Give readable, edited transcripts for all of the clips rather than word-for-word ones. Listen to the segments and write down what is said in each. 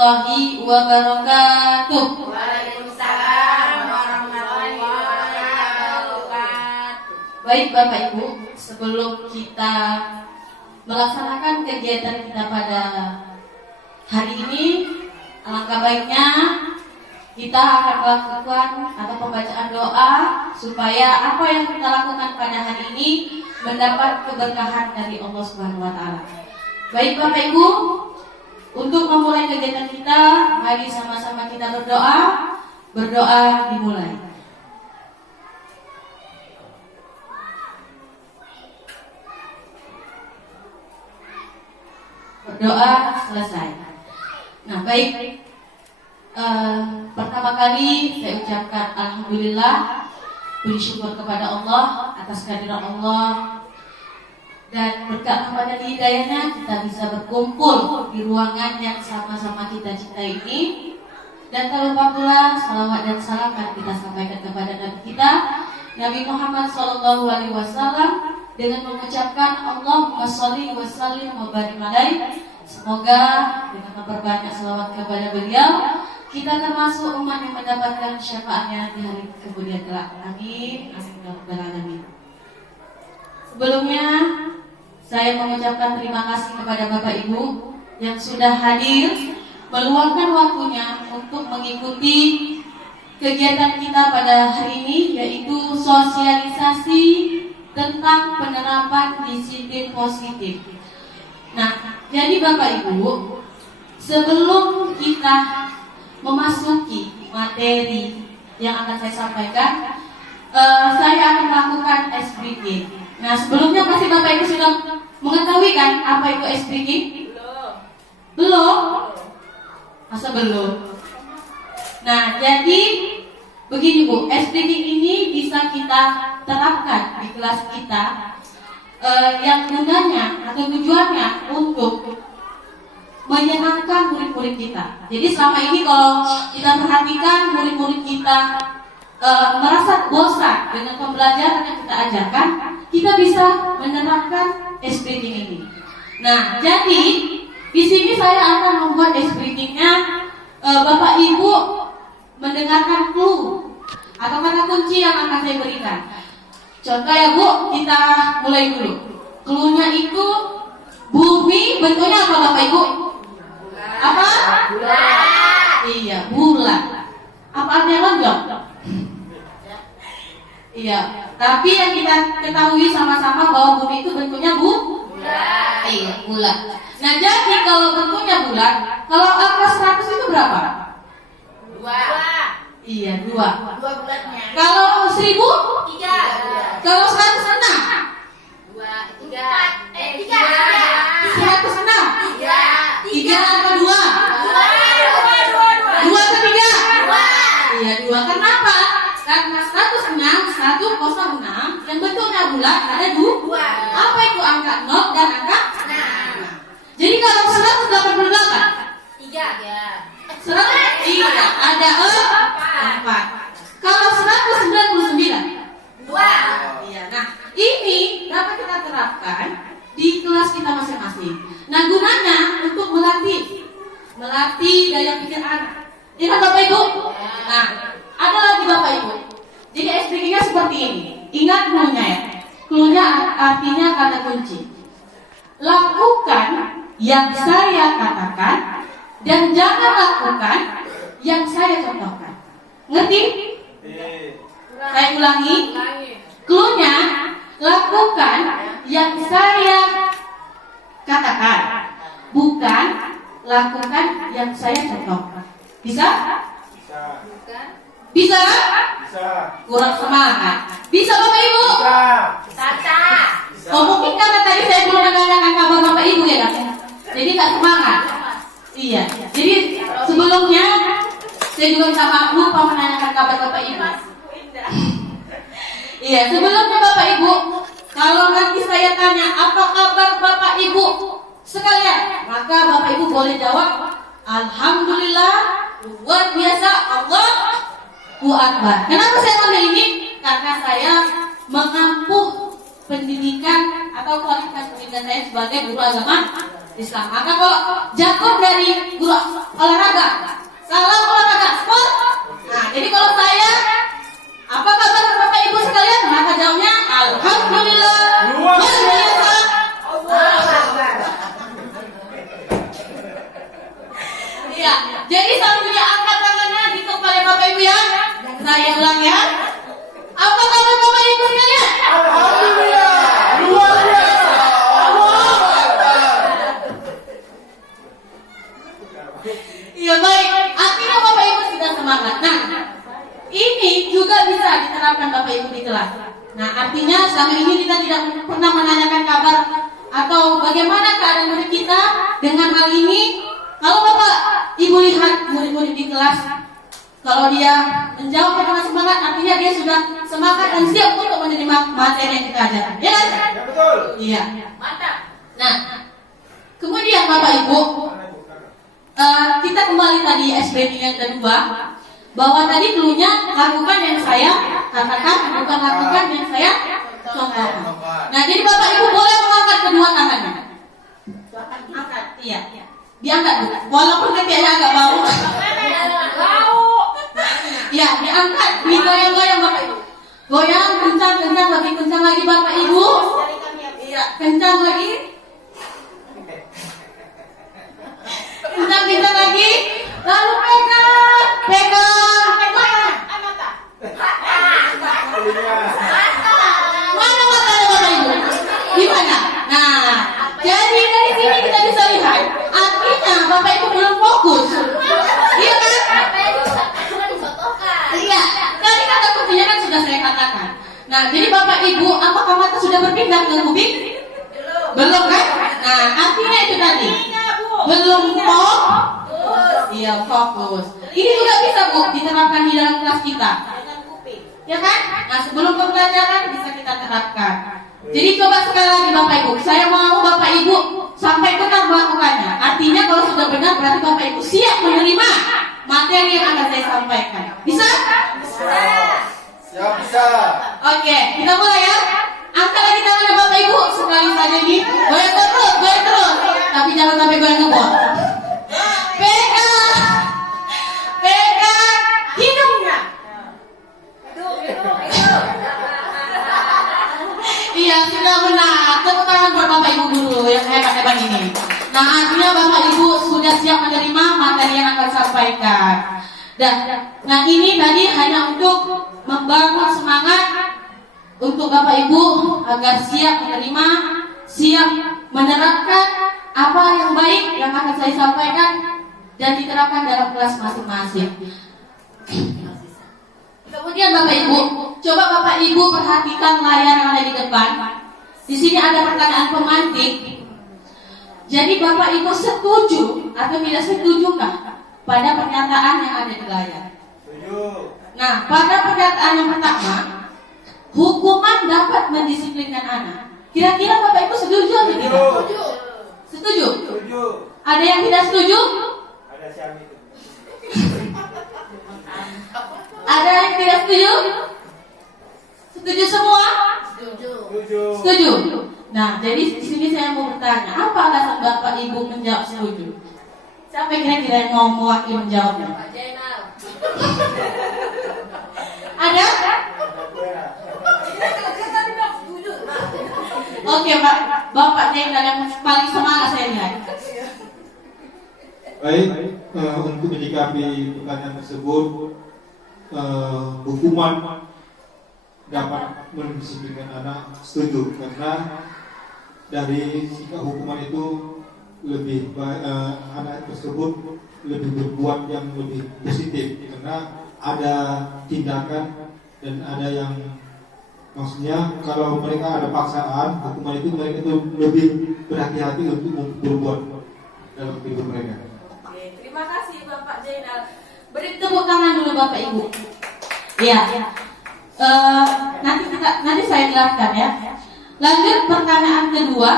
warahmatullahi wabarakatuh. Waalaikumsalam warahmatullahi wabarakatuh. Baik Bapak Ibu, sebelum kita melaksanakan kegiatan kita pada hari ini, alangkah baiknya kita akan melakukan atau pembacaan doa supaya apa yang kita lakukan pada hari ini mendapat keberkahan dari Allah Subhanahu wa taala. Baik Bapak Ibu, untuk memulai kegiatan kita, mari sama-sama kita berdoa. Berdoa dimulai. Berdoa selesai. Nah, baik. Pertama kali saya ucapkan alhamdulillah, bersyukur kepada Allah atas kehadiran Allah dan berkat kepada hidayahnya kita bisa berkumpul di ruangan yang sama-sama kita cintai ini. Dan tak lupa pula salawat dan salam yang kita sampaikan kepada Nabi kita Nabi Muhammad SAW dengan mengucapkan Allahumma sholli wa sallim wa barik alaihi. Semoga dengan memperbanyak salawat kepada beliau kita termasuk umat yang mendapatkan syafaatnya di hari kemudian kelak. Amin. Amin ya rabbal alamin. Sebelumnya saya mengucapkan terima kasih kepada Bapak Ibu yang sudah hadir meluangkan waktunya untuk mengikuti kegiatan kita pada hari ini, yaitu sosialisasi tentang penerapan disiplin positif. Nah, jadi Bapak Ibu, sebelum kita memasuki materi yang akan saya sampaikan, saya akan melakukan ice breaking. Nah, sebelumnya pasti Bapak Ibu sudah mengetahui kan apa itu ice breaking? Belum? Masa belum? Nah, jadi begini Bu, ice breaking ini bisa kita terapkan di kelas kita, yang gunanya atau tujuannya untuk menyenangkan murid-murid kita. Jadi selama ini kalau kita perhatikan murid-murid kita merasa bosan dengan pembelajaran yang kita ajarkan, kita bisa menerapkan ice breaking ini. Nah, jadi di sini saya akan membuat ice breakingnya. Bapak Ibu mendengarkan clue atau kata kunci yang akan saya berikan. Contoh ya Bu, kita mulai dulu. Clue-nya itu bumi bentuknya apa Bapak Ibu? Apa? Bulat. Iya, bulat. Apa artinya lonjong? Iya, tapi yang kita ketahui sama-sama bahwa bumi itu bentuknya Bulat. iya, bulat. Nah, jadi kalau bentuknya bulat, kalau angka 100 itu berapa? 2. Iya, 2. 2 bulatnya. Kalau 1000? 3. Kalau 106? 2. 3. 3. 106? 3 atau 2? 2 atau 3? 2. Iya, 2. Kenapa? Karena 106, 106 yang bentuknya bulat ada 2. Apa itu angka 0 dan angka 6? Jadi kalau 188? 3. 100? Iya, ada 4. Kalau 199? 2. Iya, nah ini dapat kita terapkan di kelas kita masing-masing. Nah, gunanya untuk melatih daya pikir anak. Ini kan Bapak Ibu? Nah, ada lagi Bapak Ibu. Jadi SPG-nya seperti ini. Ingat clue-nya ya. Clue-nya artinya kata kunci. Lakukan yang saya katakan dan jangan lakukan yang saya contohkan. Ngerti? Saya ulangi. Clue-nya, lakukan yang saya katakan, bukan lakukan yang saya contohkan. Bisa? Bisa? Kurang semangat. Bisa Bapak Ibu? Tata. Oh, mungkin karena tadi saya belum menanyakan kabar Bapak Ibu ya kan? Jadi nggak semangat. Iya. Jadi sebelumnya saya juga minta maaf lupa menanyakan kabar Bapak Ibu. Iya, sebelumnya Bapak Ibu, kalau nanti saya tanya apa kabar Bapak Ibu sekalian, maka Bapak Ibu boleh jawab alhamdulillah, luar biasa, Allahu Akbar. Kenapa saya ambil ini? Karena saya mengampuh pendidikan atau kualitas pendidikan saya sebagai guru agama Bisa. Maka kalau jago dari guru olahraga, salam olahraga, sport. Nah, jadi kalau saya, apa kabar Bapak Ibu sekalian? Maka jawabnya alhamdulillah. Luar biasa. Iya. Jadi selanjutnya angkat tangannya di kepala Bapak Ibu ya. Saya ulang ya. Apa kabar Bapak Ibu sekalian? Alhamdulillah. Luar biasa. Iya baik. Artinya Bapak Ibu sudah semangat. Nah, ini juga bisa diterapkan Bapak Ibu di kelas. Nah, artinya selama ini kita tidak pernah menanyakan kabar atau bagaimana keadaan murid kita. Dengan hal ini, kalau Bapak Ibu lihat murid-murid di kelas, kalau dia menjawab dengan semangat, artinya dia sudah semangat dan siap untuk menerima materi yang kita ajarkan. Ya kan? Ya betul. Iya. Mantap. Nah, kemudian Bapak Ibu, kita kembali tadi SBM yang kedua, bahwa tadi dulunya lakukan yang saya katakan, bukan lakukan yang saya contohkan. Nah, jadi Bapak Ibu boleh mengangkat kedua tangannya. Angkat, iya. Diangkat, walaupun ketiaknya agak bau. Ya, diangkat, digoyang-goyang Bapak Ibu. Goyang, kencang, lebih kencang lagi Bapak Ibu. Iya, kencang lagi. Kencang lagi. Lalu pegang. Mana matanya Bapak Ibu? Gimana? Nah, jadi dari sini kita bisa lihat, artinya Bapak Ibu belum fokus. Iya kan? Iya, tadi kata kuncinya kan sudah saya katakan. Nah, jadi Bapak Ibu, apakah mata sudah berpindah ke kuping? Belum kan? Nah, artinya itu tadi. Belum fokus. Iya, fokus. Ini juga bisa Bu diterapkan di dalam kelas kita. Ya kan? Nah, sebelum pembelajaran bisa kita terapkan. Jadi coba sekali lagi Bapak Ibu, saya mau Bapak Ibu sampai benar melakukannya. Artinya kalau sudah benar berarti Bapak Ibu siap menerima materi yang akan saya sampaikan. Bisa? Siap, bisa. Oke, kita mulai ya. Angkat lagi tangannya Bapak Ibu sekali saja ini. Goyang terus. Tapi jangan sampai goyang ngebot. Pegang hidungnya. Iya, sudah benar. Tepuk tangan buat Bapak Ibu dulu yang hebat-hebat ini. Nah, artinya Bapak Ibu sudah siap menerima materi yang akan sampaikan. Nah, ini tadi hanya untuk membangun semangat untuk Bapak Ibu agar siap menerima, siap menerapkan apa yang baik yang akan saya sampaikan dan diterapkan dalam kelas masing-masing. Kemudian Bapak Ibu, coba Bapak Ibu perhatikan layar yang ada di depan. Di sini ada pertanyaan pemantik. Jadi Bapak Ibu setuju atau tidak setujukah pada pernyataan yang ada di layar? Setuju. Nah, pada pernyataan yang pertama, hukuman dapat mendisiplinkan anak. Kira-kira Bapak Ibu setuju atau tidak? Setuju. Setuju. Ada yang tidak setuju? Ada siapa itu? Ada yang tidak setuju? Setuju semua? Setuju. Setuju. Nah, jadi di sini saya mau bertanya, apa alasan Bapak Ibu menjawab setuju? Siapa kira-kira yang mau mewakili menjawabnya? Pak Jainal. Ada? Oke, Pak. Bapak Jainal yang paling semangat saya lihat. Baik, untuk menyikapi pertanyaan tersebut, hukuman dapat mendisiplinkan anak, setuju, karena dari sikap hukuman itu lebih anak tersebut lebih berbuat yang lebih positif, karena ada tindakan dan ada yang maksudnya kalau mereka ada paksaan, hukuman itu mereka itu lebih berhati-hati untuk berbuat dalam hidup mereka. Oke, terima kasih Bapak Jainal. Beri tepuk tangan dulu Bapak Ibu. Iya. Nanti saya jelaskan ya. Lanjut pertanyaan kedua.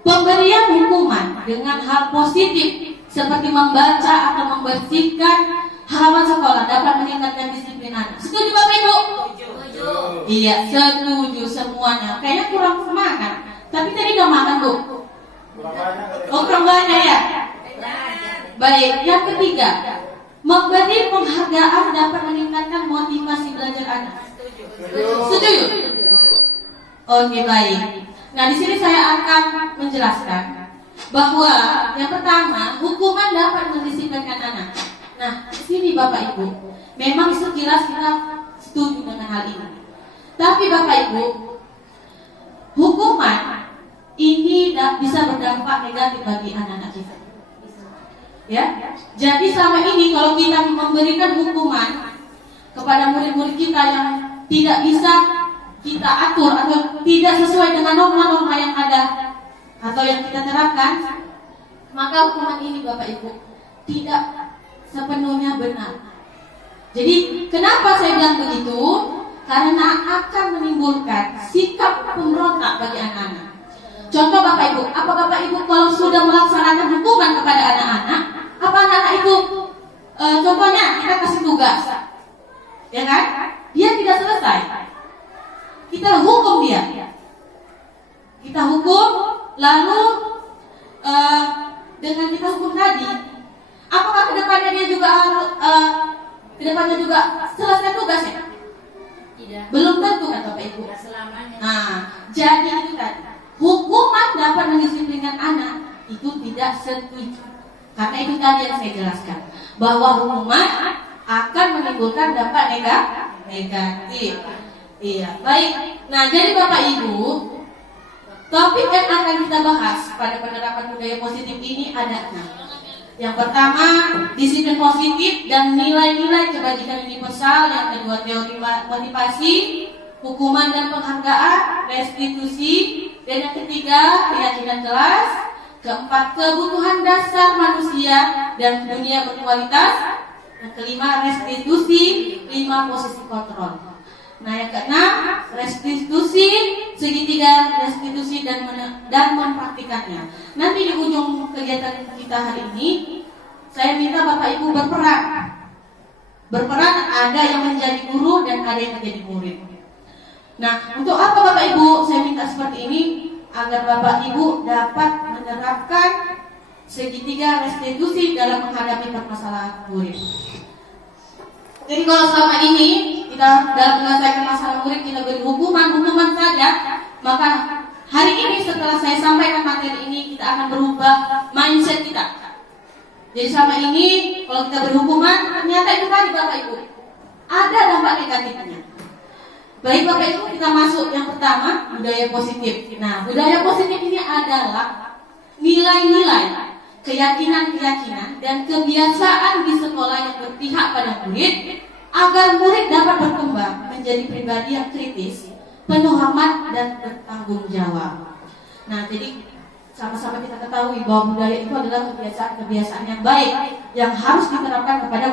Pemberian hukuman dengan hal positif seperti membaca atau membersihkan halaman sekolah dapat meningkatkan disiplin anak. Setuju Bapak Ibu? Setuju. Iya, setuju semuanya. Kayaknya kurang semangat. Tapi tadi udah makan Bu. Kurang banyak. Oh, kurang banyak ya. Baik, yang ketiga, memberi penghargaan dapat meningkatkan motivasi belajar anak. Setuju? Oke, baik. Nah, di sini saya akan menjelaskan bahwa yang pertama, hukuman dapat mendisiplinkan anak. Nah, di sini Bapak Ibu, memang sekilas kita setuju dengan hal ini. Tapi Bapak Ibu, hukuman ini bisa berdampak negatif bagi anak-anak kita. Ya, jadi selama ini kalau kita memberikan hukuman kepada murid-murid kita yang tidak bisa kita atur atau tidak sesuai dengan norma-norma yang ada atau yang kita terapkan, maka hukuman ini Bapak Ibu tidak sepenuhnya benar. Jadi kenapa saya bilang begitu? Karena akan menimbulkan sikap pemberontak bagi anak-anak. Contoh Bapak Ibu, apa Bapak Ibu kalau sudah melaksanakan hukuman kepada anak-anak, apa anak-anak itu contohnya kita kasih tugas, ya kan? Dia tidak selesai, kita hukum dia. Kita hukum, lalu dengan kita hukum tadi, apakah kedepannya dia juga harus kedepannya juga selesai tugasnya? Tidak. Belum tentu kan Bapak Ibu. Tidak selamanya. Nah, jadi itu tadi, hukuman dapat mendisiplinkan anak itu tidak setuju. Karena itu tadi yang saya jelaskan, bahwa hukuman akan menimbulkan dampak negatif. Iya, baik. Nah, jadi Bapak Ibu, topik yang akan kita bahas pada penerapan budaya positif ini ada 6. Yang pertama, disiplin positif dan nilai-nilai kebajikan universal. Yang kedua, teori motivasi, hukuman dan penghargaan, restitusi. Dan yang ketiga, keyakinan kelas. Keempat, kebutuhan dasar manusia dan dunia berkualitas. Yang kelima, restitusi. 5, posisi kontrol. Nah, yang keenam, restitusi, segitiga restitusi dan mempraktikannya. Nanti di ujung kegiatan kita hari ini, saya minta Bapak Ibu berperan. Berperan, ada yang menjadi guru dan ada yang menjadi murid. Nah, untuk apa Bapak Ibu saya minta seperti ini? Agar Bapak Ibu dapat menerapkan segitiga restitusi dalam menghadapi permasalahan murid. Jadi kalau selama ini kita dalam menyelesaikan masalah murid kita beri hukuman saja, maka hari ini setelah saya sampaikan materi ini kita akan berubah mindset kita. Jadi selama ini kalau kita beri hukuman, ternyata itu tadi Bapak Ibu ada dampak negatifnya. Baik Bapak Ibu, kita masuk yang pertama, budaya positif. Nah, budaya positif ini adalah nilai-nilai, keyakinan-keyakinan dan kebiasaan di sekolah yang berpihak pada murid agar murid dapat berkembang menjadi pribadi yang kritis, penuh hikmat dan bertanggung jawab. Nah, jadi sama-sama kita ketahui bahwa budaya itu adalah kebiasaan-kebiasaan yang baik yang harus diterapkan kepada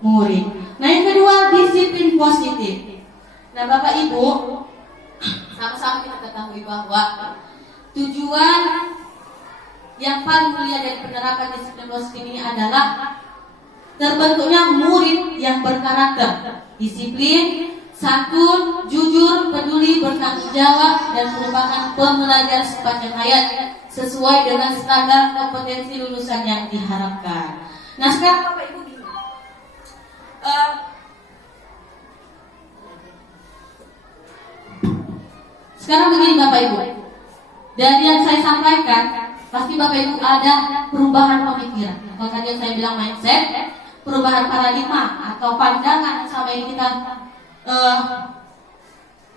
murid. Nah, yang kedua, disiplin positif. Nah, Bapak Ibu, sama-sama kita ketahui bahwa tujuan yang paling mulia dari penerapan disiplin positif ini adalah terbentuknya murid yang berkarakter, disiplin, santun, jujur, peduli, bertanggung jawab, dan merupakan pembelajar sepanjang hayat sesuai dengan standar kompetensi lulusan yang diharapkan. Nah, sekarang Bapak Ibu gini, sekarang begini Bapak Ibu, dari yang saya sampaikan pasti Bapak Ibu ada perubahan pemikiran. Kalau tadi yang saya bilang mindset, perubahan paradigma atau pandangan selama ini kita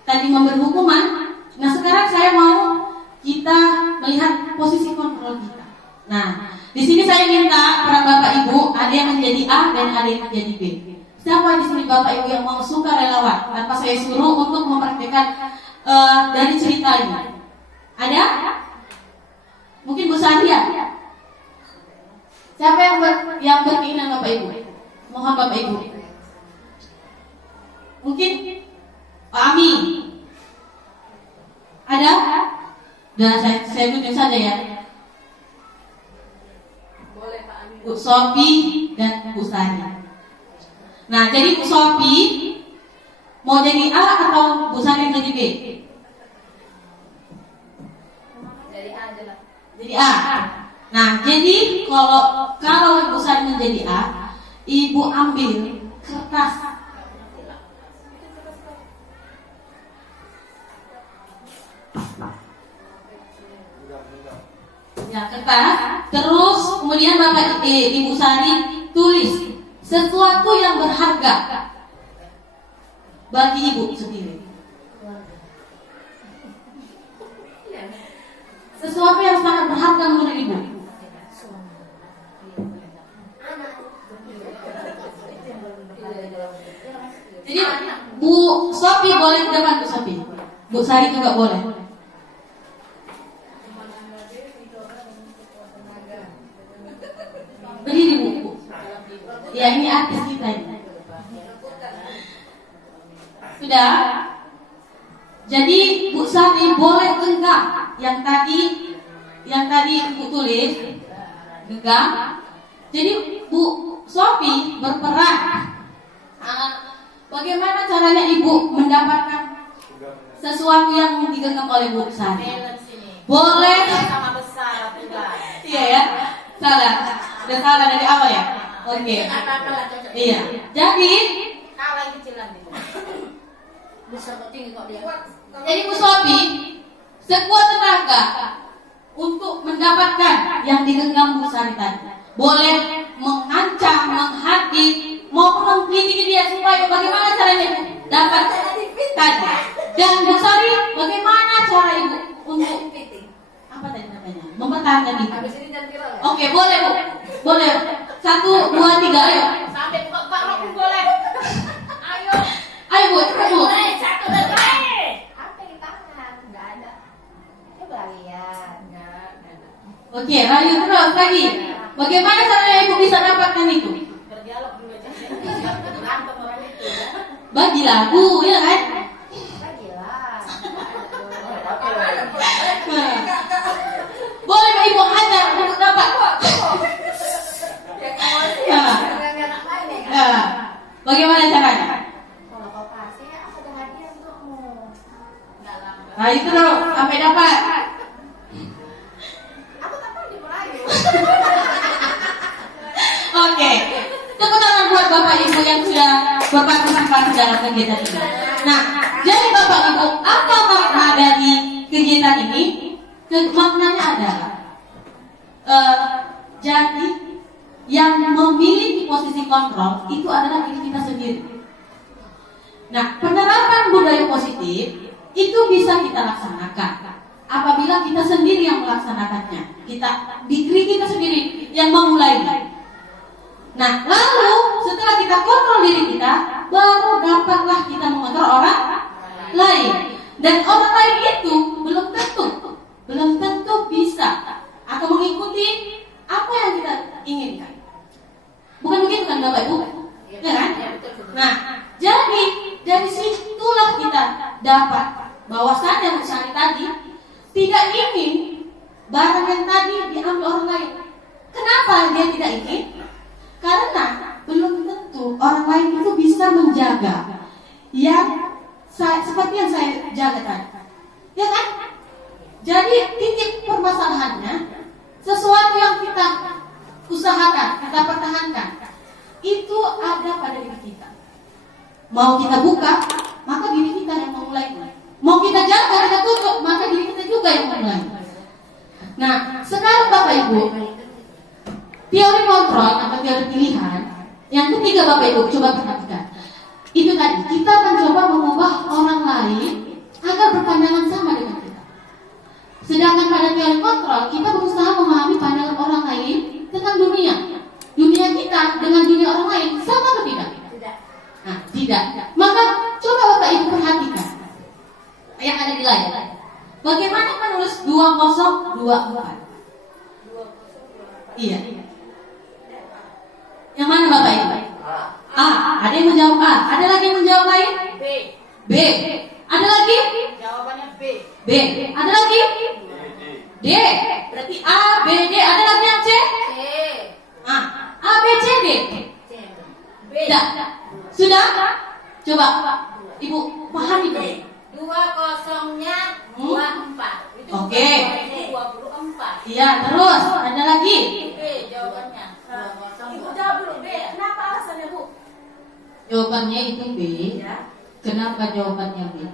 tadi memberi hukuman. Nah, sekarang saya mau kita melihat posisi kontrol kita. Nah, di sini saya minta peran Bapak Ibu ada yang menjadi A dan ada yang menjadi B. Siapa di sini Bapak Ibu yang mau suka relawan tanpa saya suruh untuk mempraktikkan dari cerita ini? Ada? Mungkin Bu Sandia? Siapa yang berkeinginan Bapak Ibu? Mohon Bapak Ibu. Mungkin Pak Ami? Ada? Dan saya tunjuk saja ya. Boleh Pak Ami. Bu Sofi dan Bu Sari. Nah, jadi Bu Sofi mau jadi A atau Bu Sari jadi B? Dari A aja lah. Jadi A. Nah, jadi kalau Ibu Sari menjadi A, Ibu ambil kertas. Ya, kertas. Terus kemudian Ibu Sari tulis sesuatu yang berharga bagi Ibu sendiri. Sesuatu yang sangat berharga menurut Ibu. Jadi Bu Sofi boleh ke depan, Bu Sofi. Bu Sari juga boleh. Berdiri Bu. Ya, ini artis kita ini. Sudah. Jadi Bu Sari boleh genggam yang tadi Ibu tulis, genggam. Jadi Bu Sofi berperan. Bagaimana caranya Ibu mendapatkan sesuatu yang digenggam oleh Bu Sari? Boleh. Sama besar Iya ya. Salah. Sudah salah dari awal ya. Oke. Iya. Jadi kalah kecilan itu. Jadi Bu Sofi sekuat tenaga untuk mendapatkan yang digenggam Bu Sari tadi. Boleh mengancam, menghakimi, maupun mengkritik dia supaya bagaimana caranya Ibu dapat tadi. Dan Bu Sari, bagaimana cara Ibu untuk apa tadi namanya? Mempertahankan itu. Oke, boleh Bu. Boleh. 1, 2, 3, ayo. Sampai Pak Rok pun boleh. Ayo. Ayo Bu, cepat Bu. Satu lagi. Apa di tangan? Enggak ada. Coba lihat. Enggak ada. Oke, rayu terus lagi. Bagaimana caranya Ibu bisa dapatkan itu? Berdialog dulu aja. Berantem orang itu ya. Bagi lagu, ya kan? Bagilah. Boleh Mbak Ibu hajar untuk dapat. Nah, bagaimana caranya? Kalau kau kasih, aku ada hadiah untukmu. Enggak lama. Rayu terus sampai dapat. Aku tak pernah dimerayu. Oke, tepuk tangan buat Bapak Ibu yang sudah berpartisipasi dalam kegiatan ini. Nah, jadi Bapak Ibu, apa makna dari kegiatan ini? Maknanya adalah jadi yang memiliki posisi kontrol itu adalah diri kita sendiri. Nah, penerapan budaya positif itu bisa kita laksanakan apabila kita sendiri yang melaksanakannya. Diri kita sendiri yang memulainya. Nah, lalu setelah kita kontrol diri kita, baru dapatlah kita mengontrol orang lain. Dan orang lain itu belum tentu bisa atau mengikuti apa yang kita inginkan. Bukan begitu kan Bapak Ibu? Ya kan? Nah, jadi dari situlah kita dapat bahwasannya Bu Sari tadi tidak ingin barang yang tadi diambil orang lain. Kenapa dia tidak ingin? Karena belum tentu orang lain itu bisa menjaga yang seperti yang saya jaga tadi. Ya kan? Jadi titik permasalahannya, sesuatu yang kita usahakan, kita pertahankan, itu ada pada diri kita. Mau kita buka, maka diri kita yang memulainya. Mau kita jaga, kita tutup, maka diri kita juga yang memulai. Nah, sekarang Bapak Ibu, teori kontrol atau teori pilihan yang ketiga Bapak Ibu coba perhatikan. Itu tadi kita mencoba mengubah orang lain agar berpandangan sama dengan kita. Sedangkan pada teori kontrol kita berusaha memahami pandangan orang lain tentang dunia kita dengan dunia orang lain sama atau tidak? Tidak. Nah, tidak. Maka coba Bapak Ibu perhatikan yang ada di layar. Bagaimana menulis 2024? Iya. Yang mana Bapak Ibu? A. Ada yang menjawab A. Ada lagi yang menjawab lain? B. B. Ada lagi? Jawabannya B. B. Ada lagi? D. Berarti A, B, D. Ada lagi yang C? C. A, B, C, D. C. B. Tidak. Sudah? Coba Ibu pahami dulu. 2 kosongnya 24. Itu Oke. 24. Iya, jawabannya itu B. Ya. Kenapa jawabannya B?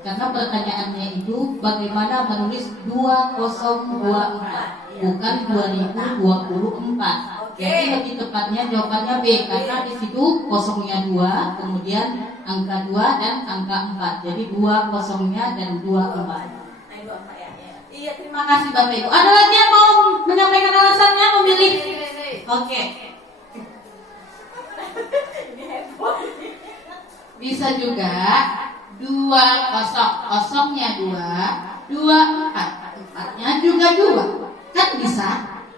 Karena pertanyaannya itu bagaimana menulis 2024 bukan 2024. Oke. Jadi lebih tepatnya jawabannya B karena di situ kosongnya 2, kemudian angka 2 dan angka 4. Jadi 2 kosongnya dan 2 4. Iya, Terima kasih Bapak Ibu. Ada lagi yang mau menyampaikan alasannya memilih? Oke. Ini heboh. Bisa juga 2 kosong, kosongnya 2, 2 4, 4-nya juga 2. Kan bisa?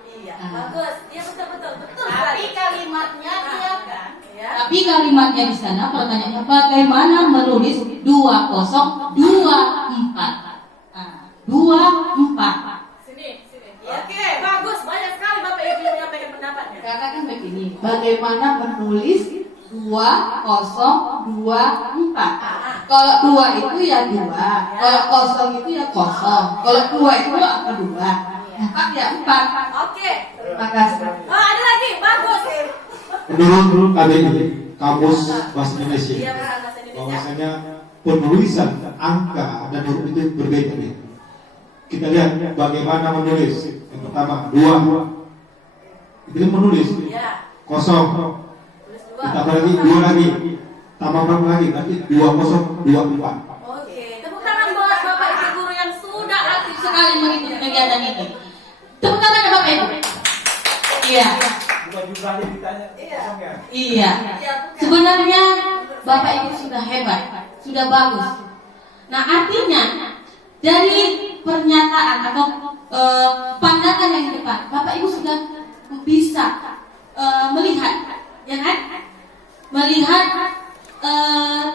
Iya, bagus. Iya betul. Tapi kalimatnya dia kan Ya. Tapi kalimatnya di sana pertanyaannya bagaimana menulis 2024? 24. Sini. Oke, bagus. Banyak sekali Bapak Ibu yang menyampaikan pendapatnya. Karena kan begini, bagaimana menulis 2024? Kalau 2 itu ya 2, kalau kosong itu ya kosong, kalau 2 itu angka 2, 4 ya 4. Oke. Terima kasih. Oh, ada lagi. Bagus. Menurut KBI, Kamus Bahasa Iya, Indonesia, benar bahasa Indonesia. bahwasanya penulisan angka dan huruf itu berbeda nih. Kita lihat bagaimana menulis. Yang pertama 2, itu menulis Iya. kosong. Tulis 2. Ditambah lagi 2 lagi, tambah berapa lagi? Nanti 2024. Oke. Tepuk tangan buat Bapak Ibu guru yang sudah aktif Sekali mengikuti kegiatan ini. Tepuk tangan ya Bapak Ibu. Iya, Bukan jumlahnya ditanya Iya. kosong ya. iya. Sebenarnya Bapak Ibu sudah hebat, sudah bagus. Nah artinya dari pernyataan atau pandangan yang di depan, Bapak Ibu sudah bisa melihat, ya kan? Melihat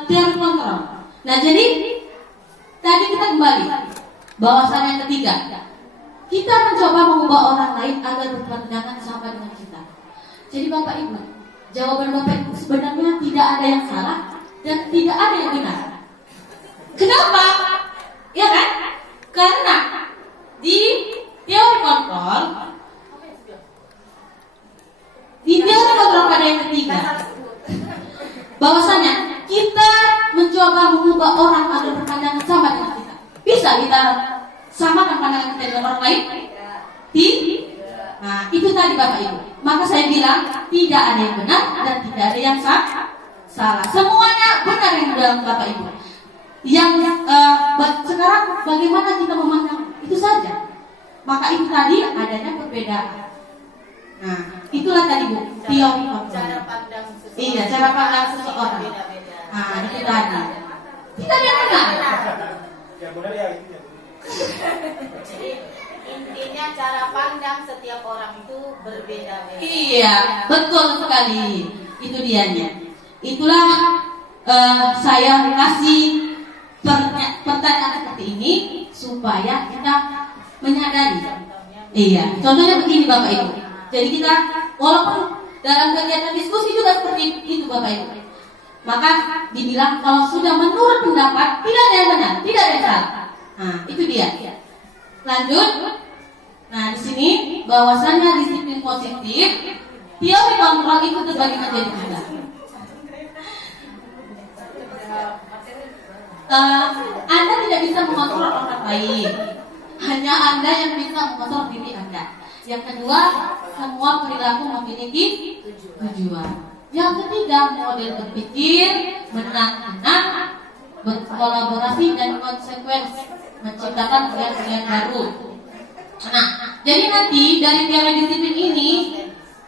teori kontrol. Nah jadi tadi kita kembali bahwasannya yang ketiga, kita mencoba mengubah orang lain agar berpandangan sama dengan kita. Jadi Bapak Ibu, jawaban Bapak Ibu sebenarnya tidak ada yang salah dan tidak ada yang benar. Kenapa? Ya kan? Karena di teori kontrol pada yang ketiga, bahwasanya kita mencoba mengubah orang agar berpandangan sama dengan kita. Bisa kita samakan pandangan kita dengan orang lain? Nah, itu tadi Bapak Ibu. Maka saya bilang tidak ada yang benar dan tidak ada yang salah. Semuanya benar yang dalam Bapak Ibu. Yang sekarang bagaimana kita memandang itu saja. Maka itu tadi adanya perbedaan. Nah, itulah tadi Bu, teori cara pandang seseorang. Iya, cara pandang seseorang. Beda-beda. Nah, itu tadi. Tidak ada yang benar. Yang benar ya itu ya. Jadi intinya cara pandang setiap orang itu berbeda-beda. Iya, betul sekali. Itu dianya. Itulah saya kasih pertanyaan seperti ini supaya kita menyadari. Iya, contohnya begini Bapak Ibu. Jadi kita walaupun dalam kegiatan diskusi juga seperti itu Bapak Ibu. Maka dibilang kalau sudah menurut pendapat tidak ada yang benar, tidak ada yang salah. Nah, itu dia. Lanjut. Nah, di sini bahwasannya disiplin positif, teori kontrol itu terbagi menjadi 3. Anda tidak bisa mengontrol orang lain, hanya Anda yang bisa mengontrol diri Anda. Yang kedua, semua perilaku memiliki tujuan. Yang ketiga, model berpikir, menang-menang, berkolaborasi dan konsekuensi, menciptakan pilihan-pilihan baru. Nah, jadi nanti dari teori disiplin ini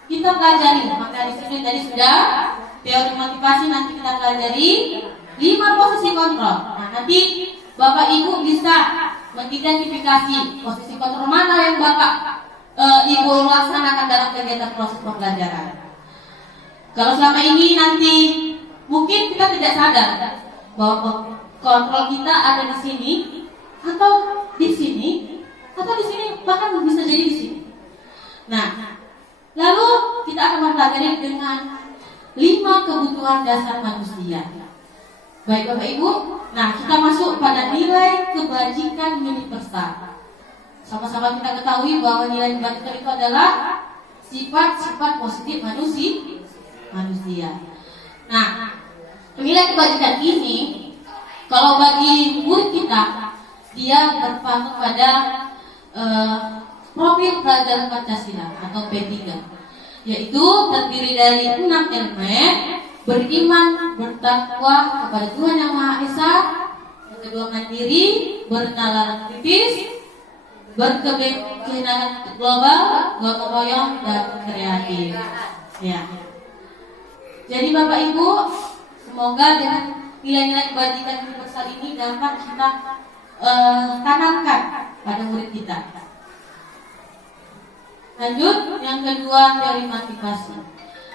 kita pelajari. Maka disiplin tadi sudah, teori motivasi nanti kita pelajari 5 posisi kontrol. Nah, nanti Bapak Ibu bisa mengidentifikasi posisi kontrol mana yang Bapak Ibu laksanakan dalam kegiatan proses pembelajaran. Kalau selama ini nanti mungkin kita tidak sadar bahwa kontrol kita ada di sini atau di sini atau di sini, bahkan bisa jadi di sini. Nah, lalu kita akan mempelajari dengan 5 kebutuhan dasar manusia. Baik Bapak Ibu, nah kita masuk pada nilai kebajikan universal. Sama-sama kita ketahui bahwa nilai kebajikan itu adalah sifat-sifat positif manusia. Nah, Penilaian kebajikan ini, kalau bagi murid kita, dia berpatok pada profil pelajaran Pancasila atau P3, yaitu terdiri dari 6 elemen: beriman, bertakwa kepada Tuhan Yang Maha Esa, yang kedua mandiri, bernalar kritis, berkebinekaan global, gotong royong, dan kreatif. Ya. Jadi Bapak Ibu, semoga dengan nilai-nilai kebajikan universal ini dapat kita tanamkan pada murid kita. Lanjut, yang kedua teori motivasi.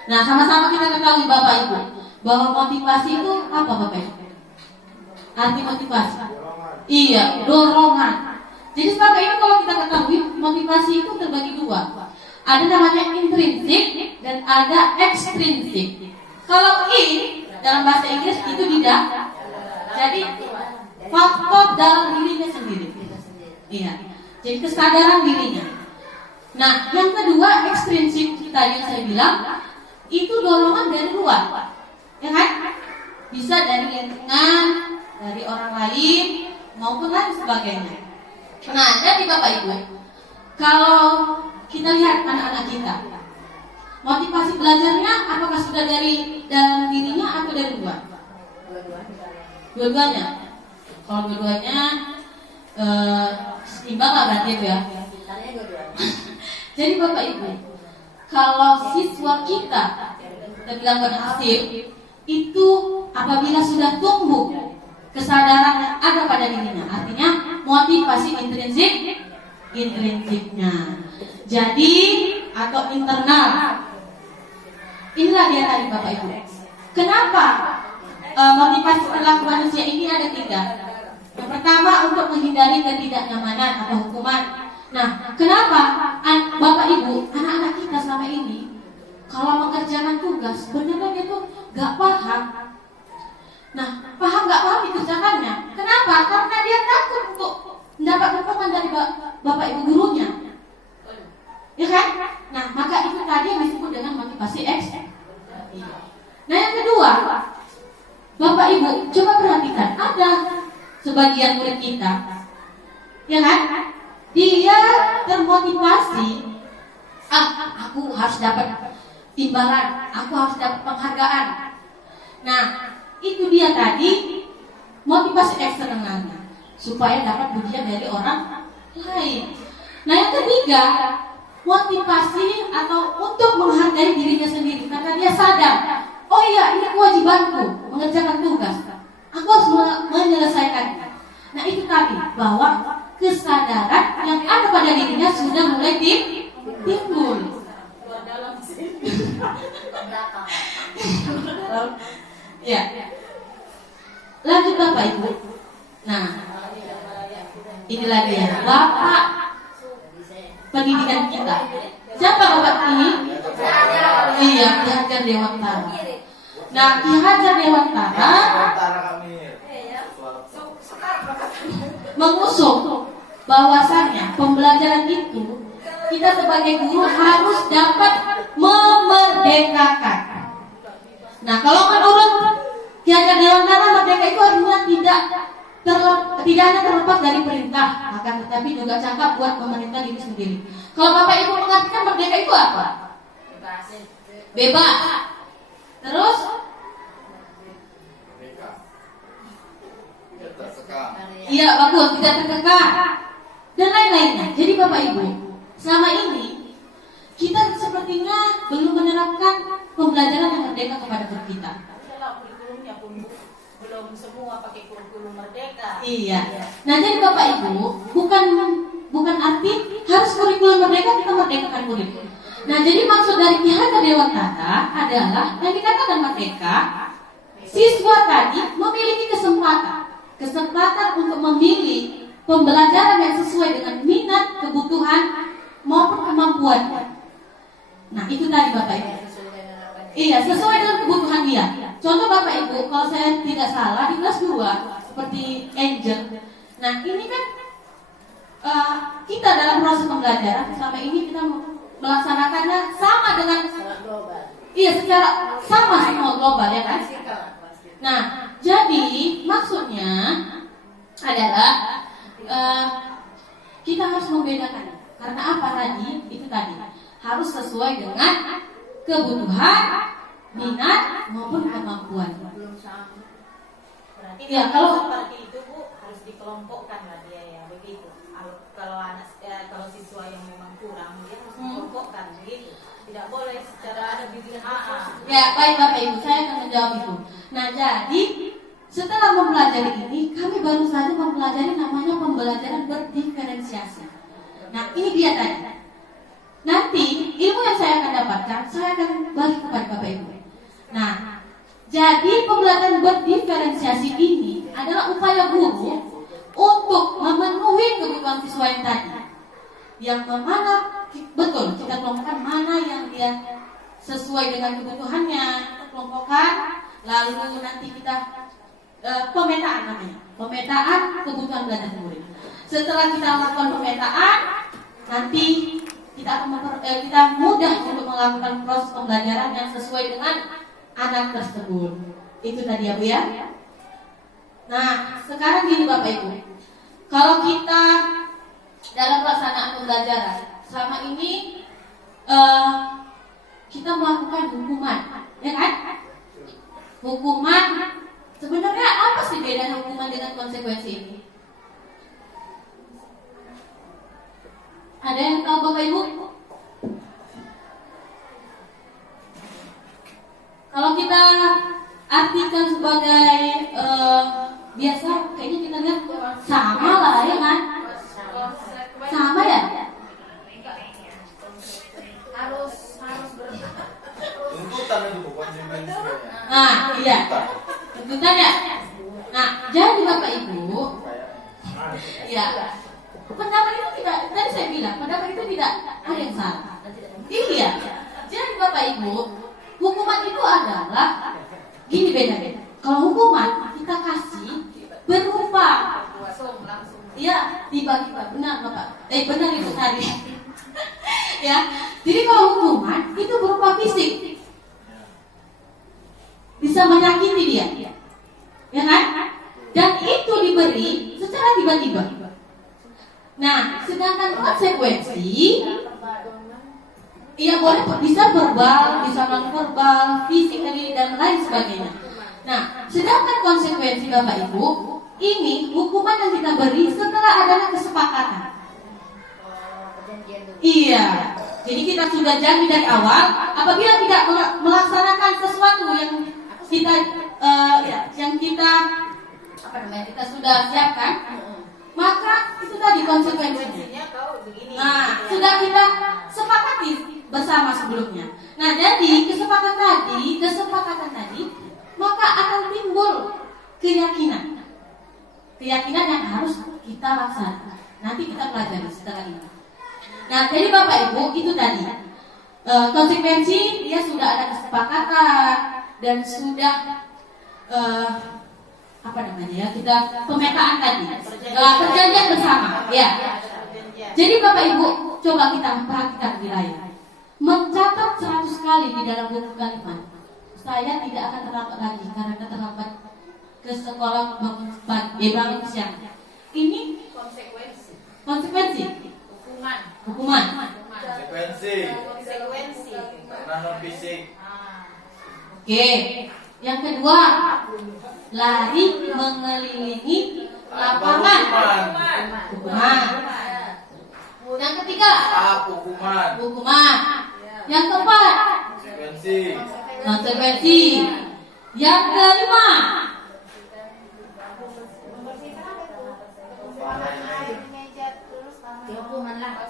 Nah, sama-sama kita ketahui Bapak Ibu bahwa motivasi itu apa Bapak Ibu? Arti motivasi? Iya, dorongan. Jadi selama ini kalau kita ketahui motivasi itu terbagi dua. Ada namanya intrinsik dan ada ekstrinsik. Kalau dalam bahasa Inggris itu tidak. Jadi faktor dalam dirinya sendiri. Iya. Jadi kesadaran dirinya. Nah, yang kedua ekstrinsik kita yang saya bilang itu dorongan dari luar, ya kan? Bisa dari lingkungan, dari orang lain, maupun lain sebagainya. Nah, jadi Bapak Ibu, kalau kita lihat anak-anak kita, motivasi belajarnya apakah sudah dari dalam dirinya atau dari luar? Dua-duanya. Kalau dua-duanya seimbang lah berarti ya. Jadi Bapak Ibu, kalau siswa kita bilang berhasil, itu apabila sudah tumbuh kesadaran yang ada pada dirinya, artinya motivasi intrinsiknya. Jadi atau internal. Inilah dia tadi Bapak Ibu. Kenapa motivasi perilaku manusia ini ada 3? Yang pertama untuk menghindari ketidaknyamanan atau hukuman. Nah, kenapa Bapak Ibu, anak-anak kita selama ini kalau mengerjakan tugas sebenarnya dia tuh gak paham. Nah, gak paham dikerjakannya. Kenapa? Karena dia takut untuk mendapat hukuman dari Bapak Ibu gurunya. Ya kan? Nah, maka itu tadi yang disebut dengan motivasi X. Nah, yang kedua, Bapak Ibu coba perhatikan, ada sebagian murid kita, ya kan? Dia termotivasi, aku harus dapat imbalan, aku harus dapat penghargaan. Nah, itu dia tadi motivasi eksternalnya, supaya dapat pujian dari orang lain. Nah, yang ketiga, motivasi atau untuk menghargai dirinya sendiri, karena dia sadar, oh iya, ini kewajibanku mengerjakan tugas, aku harus menyelesaikannya. Nah, itu tadi bahwa kesadaran yang ada pada dirinya sudah mulai timbul. Ya. Lanjut Bapak Ibu. Nah, inilah dia Bapak pendidikan kita. Siapa Bapak ini? Iya, Ki Hajar Dewantara. Nah, Ki Hajar Dewantara mengusung bahwasannya pembelajaran itu kita sebagai guru harus dapat memerdekakan. Nah, kalau menurut Ki Hajar Dewantara, merdeka itu artinya tidak hanya terlepas dari perintah, akan tetapi juga cakap buat pemerintah diri sendiri. Kalau Bapak Ibu mengartikan merdeka itu apa? Bebas. Terus? Iya, bagus, tidak terkekang dan lain-lainnya. Jadi Bapak Ibu, selama ini kita sepertinya belum menerapkan pembelajaran yang merdeka kepada guru kita. Kurikulumnya pun belum semua pakai kurikulum merdeka. Iya. Nah, jadi Bapak Ibu, bukan arti harus kurikulum merdeka kita merdekakan murid. Nah, jadi maksud dari Ki Hajar Dewantara adalah yang dikatakan merdeka, siswa tadi memiliki kesempatan untuk memilih pembelajaran yang sesuai dengan minat, kebutuhan maupun kemampuannya. Nah, itu tadi Bapak Ibu. Iya, sesuai dengan kebutuhan dia. Contoh Bapak Ibu, kalau saya tidak salah di kelas 2 seperti Angel. Nah, ini kan kita dalam proses pembelajaran selama ini kita melaksanakannya sama dengan secara global. Iya, secara sama semua global ya kan? Nah, jadi maksudnya adalah kita harus membedakan. Karena apa tadi? Itu tadi harus sesuai dengan kebutuhan, minat maupun kemampuan. Belum sama. Berarti Ya, kalau kalau- seperti itu Bu harus dikelompokkan lah dia ya begitu. Kalau anak kalau siswa yang memang kurang dia harus dikelompokkan begitu. Tidak boleh secara ada bimbingan khusus. Ya, baik Bapak Ibu, saya akan menjawab itu. Nah, jadi setelah mempelajari ini, kami baru saja mempelajari namanya pembelajaran berdiferensiasi. Nah, ini dia tadi. Nanti ilmu yang saya akan dapatkan, saya akan bagi kepada Bapak Ibu. Nah, jadi pembelajaran berdiferensiasi ini adalah upaya guru untuk memenuhi kebutuhan siswa yang tadi. Yang mana betul kita kelompokkan mana yang dia sesuai dengan kebutuhannya, kita kelompokkan, lalu nanti kita pemetaan namanya, pemetaan kebutuhan belajar murid. Setelah kita lakukan pemetaan, nanti kita akan kita mudah untuk melakukan proses pembelajaran yang sesuai dengan anak tersebut. Itu tadi ya Bu ya. Nah, sekarang gini Bapak Ibu, kalau kita dalam pelaksanaan pembelajaran selama ini kita melakukan hukuman, ya kan? Hukuman sebenarnya apa sih bedanya hukuman dengan konsekuensi ini? Ada yang tahu Bapak Ibu? Kalau kita artikan sebagai biasa, kayaknya kita lihat sama lah ya kan? Sama ya? Harus Tuntutan itu bukan konsekuensi. Nah, iya. Tuntutan ya? Nah, jadi Bapak Ibu, ya, pendapat itu tidak, tadi saya bilang, pendapat itu tidak ada yang salah. Iya. Jadi Bapak Ibu, hukuman itu adalah gini bedanya. Kalau hukuman kita kasih berupa langsung. iya tiba-tiba benar Bapak. Benar itu tadi. Ya. Jadi kalau hukuman itu berupa fisik. Bisa menyakiti dia. Ya kan? Dan itu diberi secara tiba-tiba. Nah, sedangkan konsekuensi iya boleh bisa verbal, bisa non verbal, fisik dan lain sebagainya. Nah, sedangkan konsekuensi Bapak Ibu, ini hukuman yang kita beri setelah adanya kesepakatan. Iya. Jadi kita sudah janji dari awal, apabila tidak melaksanakan sesuatu yang kita kita sudah siapkan, maka itu tadi konsekuensinya. Nah, sudah kita sepakati bersama sebelumnya. Nah, jadi kesepakatan tadi, maka akan timbul keyakinan yang harus kita laksanakan. Nanti kita pelajari setelah ini. Nah, jadi Bapak Ibu itu tadi konsekuensi dia sudah ada kesepakatan dan sudah kita pemetaan tadi, perjanjian bersama, ya. Jadi Bapak Ibu, coba kita perhatikan wilayah. Mencatat 100 kali di dalam buku kalimat. Saya tidak akan terlambat lagi karena terlambat ke sekolah bangun siang. Ini konsekuensi. Hukuman. Konsekuensi. Karena non fisik. Oke. Yang kedua, lari mengelilingi lapangan. Hukuman. Yang ketiga, hukuman. Yang keempat, konsekuensi. Yang kelima, Hukuman lah.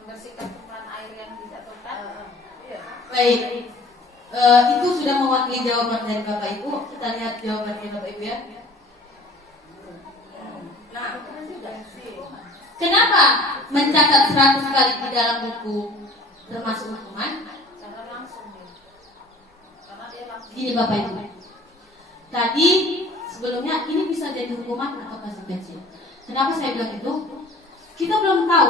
Membersihkan tumpahan air yang dijatuhkan. baik. Itu sudah mewakili jawaban dari Bapak Ibu. Kita lihat jawabannya Bapak Ibu ya. Nah, kenapa mencatat 100 kali di dalam buku termasuk hukuman? Gini Bapak Ibu. Tadi sebelumnya ini bisa jadi hukuman atau konsekuensi. Kenapa saya bilang itu? Kita belum tahu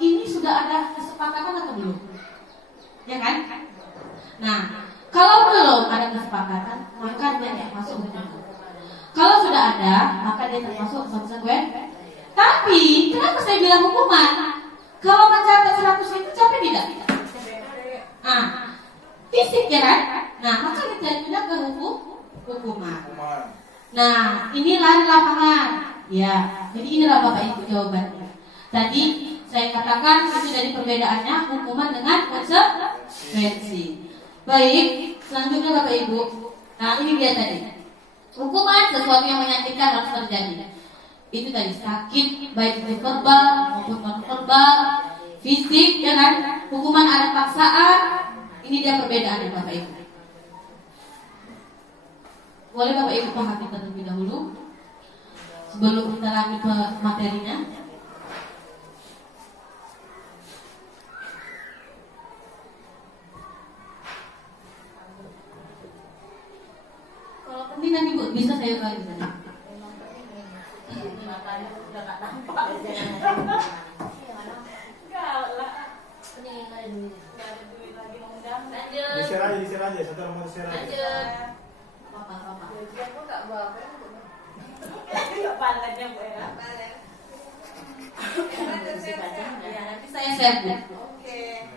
ini sudah ada kesepakatan atau belum, ya kan? Nah, kalau belum ada kesepakatan, maka dia tidak masuk hukuman. Kalau sudah ada, maka dia termasuk konsekuensi. Tapi, kenapa saya bilang hukuman? Kalau mencatat 100 itu capek tidak? Fisik ya kan? Nah, maka kita pindah ke hukuman. Nah, ini lari lapangan. Ya, jadi inilah Bapak Ibu jawabannya. Tadi saya katakan itu dari perbedaannya hukuman dengan konsekuensi. Baik, selanjutnya Bapak Ibu. Nah, ini dia tadi. Hukuman sesuatu yang menyakitkan harus terjadi. Itu tadi sakit, baik itu verbal maupun non verbal, fisik, ya kan? Hukuman ada paksaan. Ini dia perbedaannya Bapak Ibu. Boleh Bapak Ibu pahami terlebih dahulu sebelum kita lanjut ke materinya. Kalau penting nanti Bu bisa saya ulangi tadi. Matanya udah gak nampak. Galak. Ini nggak ada duit. Gak ada duit lagi mau undang. Lanjut. Diser aja, satu orang mau diser aja. Lanjut. Apa-apa. Aku nggak bawa apa. Gak paletnya Bu ya. Ya, nanti saya share Bu. Oke.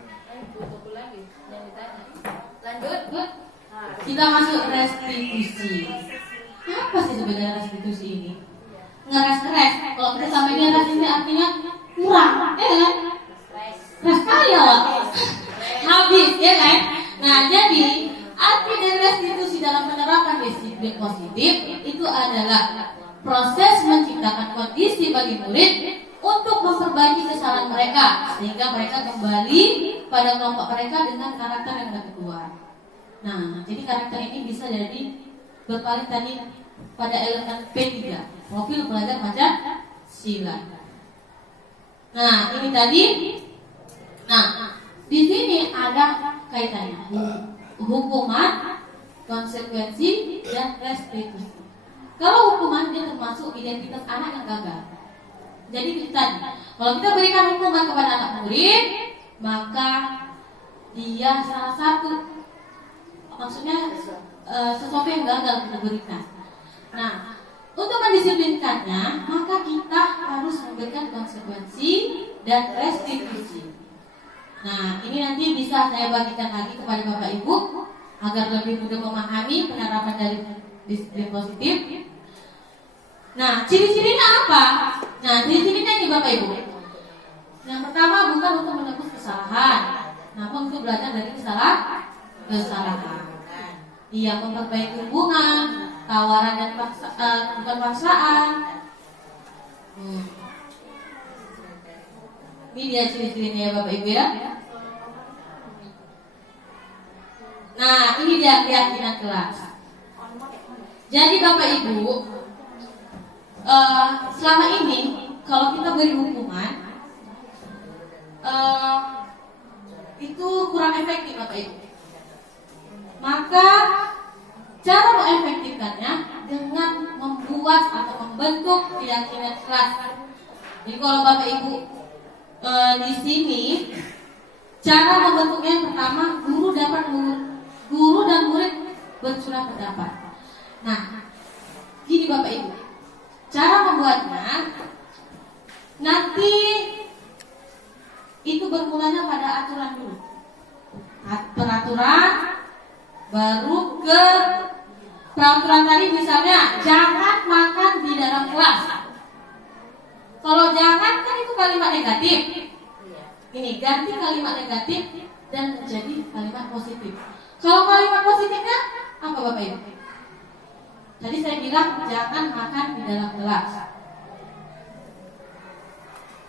Buku lagi yang ditanya. Lanjut. Kita masuk restitusi. Apa sih sebenarnya restitusi ini? Ngeres-ngeres. Kalau kita sampai di res ini artinya kurang, ya kan? Res kaya lah. Habis, ya kan? Nah, jadi arti dari restitusi dalam menerapkan disiplin positif itu adalah proses menciptakan kondisi bagi murid untuk memperbaiki kesalahan mereka sehingga mereka kembali pada kelompok mereka dengan karakter yang lebih kuat. Nah, jadi karakter ini bisa jadi berpaling tadi pada elemen P3, profil pelajar Pancasila. Nah, ini tadi. Nah, di sini ada kaitannya hukuman, konsekuensi, dan restitusi. Kalau hukuman dia termasuk identitas anak yang gagal. Jadi kita, kalau kita berikan hukuman kepada anak murid, maka dia salah satu, maksudnya sesuatu yang gagal kita berikan. Nah, untuk mendisiplinkannya, maka kita harus memberikan konsekuensi dan restitusi. Nah, ini nanti bisa saya bagikan lagi kepada Bapak Ibu agar lebih mudah memahami penerapan dari disiplin positif. Nah, ciri-cirinya apa? Nah, ciri-cirinya ini Bapak Ibu. Yang pertama bukan untuk menebus kesalahan, namun untuk belajar dari kesalahan. Iya, memperbaiki hubungan, tawaran dan bukan paksaan. Ini dia ciri-cirinya ya Bapak Ibu ya. Nah, ini dia keyakinan kelas. Jadi Bapak Ibu, selama ini kalau kita beri hukuman itu kurang efektif Bapak Ibu. Maka cara mengefektifkannya dengan membuat atau membentuk keyakinan kelas. Jadi kalau Bapak Ibu di sini cara membentuknya yang pertama guru dan murid bersurat pendapat. Nah, gini Bapak Ibu, cara membuatnya nanti itu bermulanya pada aturan dulu. Peraturan baru ke peraturan tadi, misalnya jangan makan di dalam kelas. Kalau jangan kan itu kalimat negatif. Ini ganti kalimat negatif dan menjadi kalimat positif. Kalau kalimat positifnya apa Bapak Ibu? Tadi saya bilang jangan makan di dalam kelas.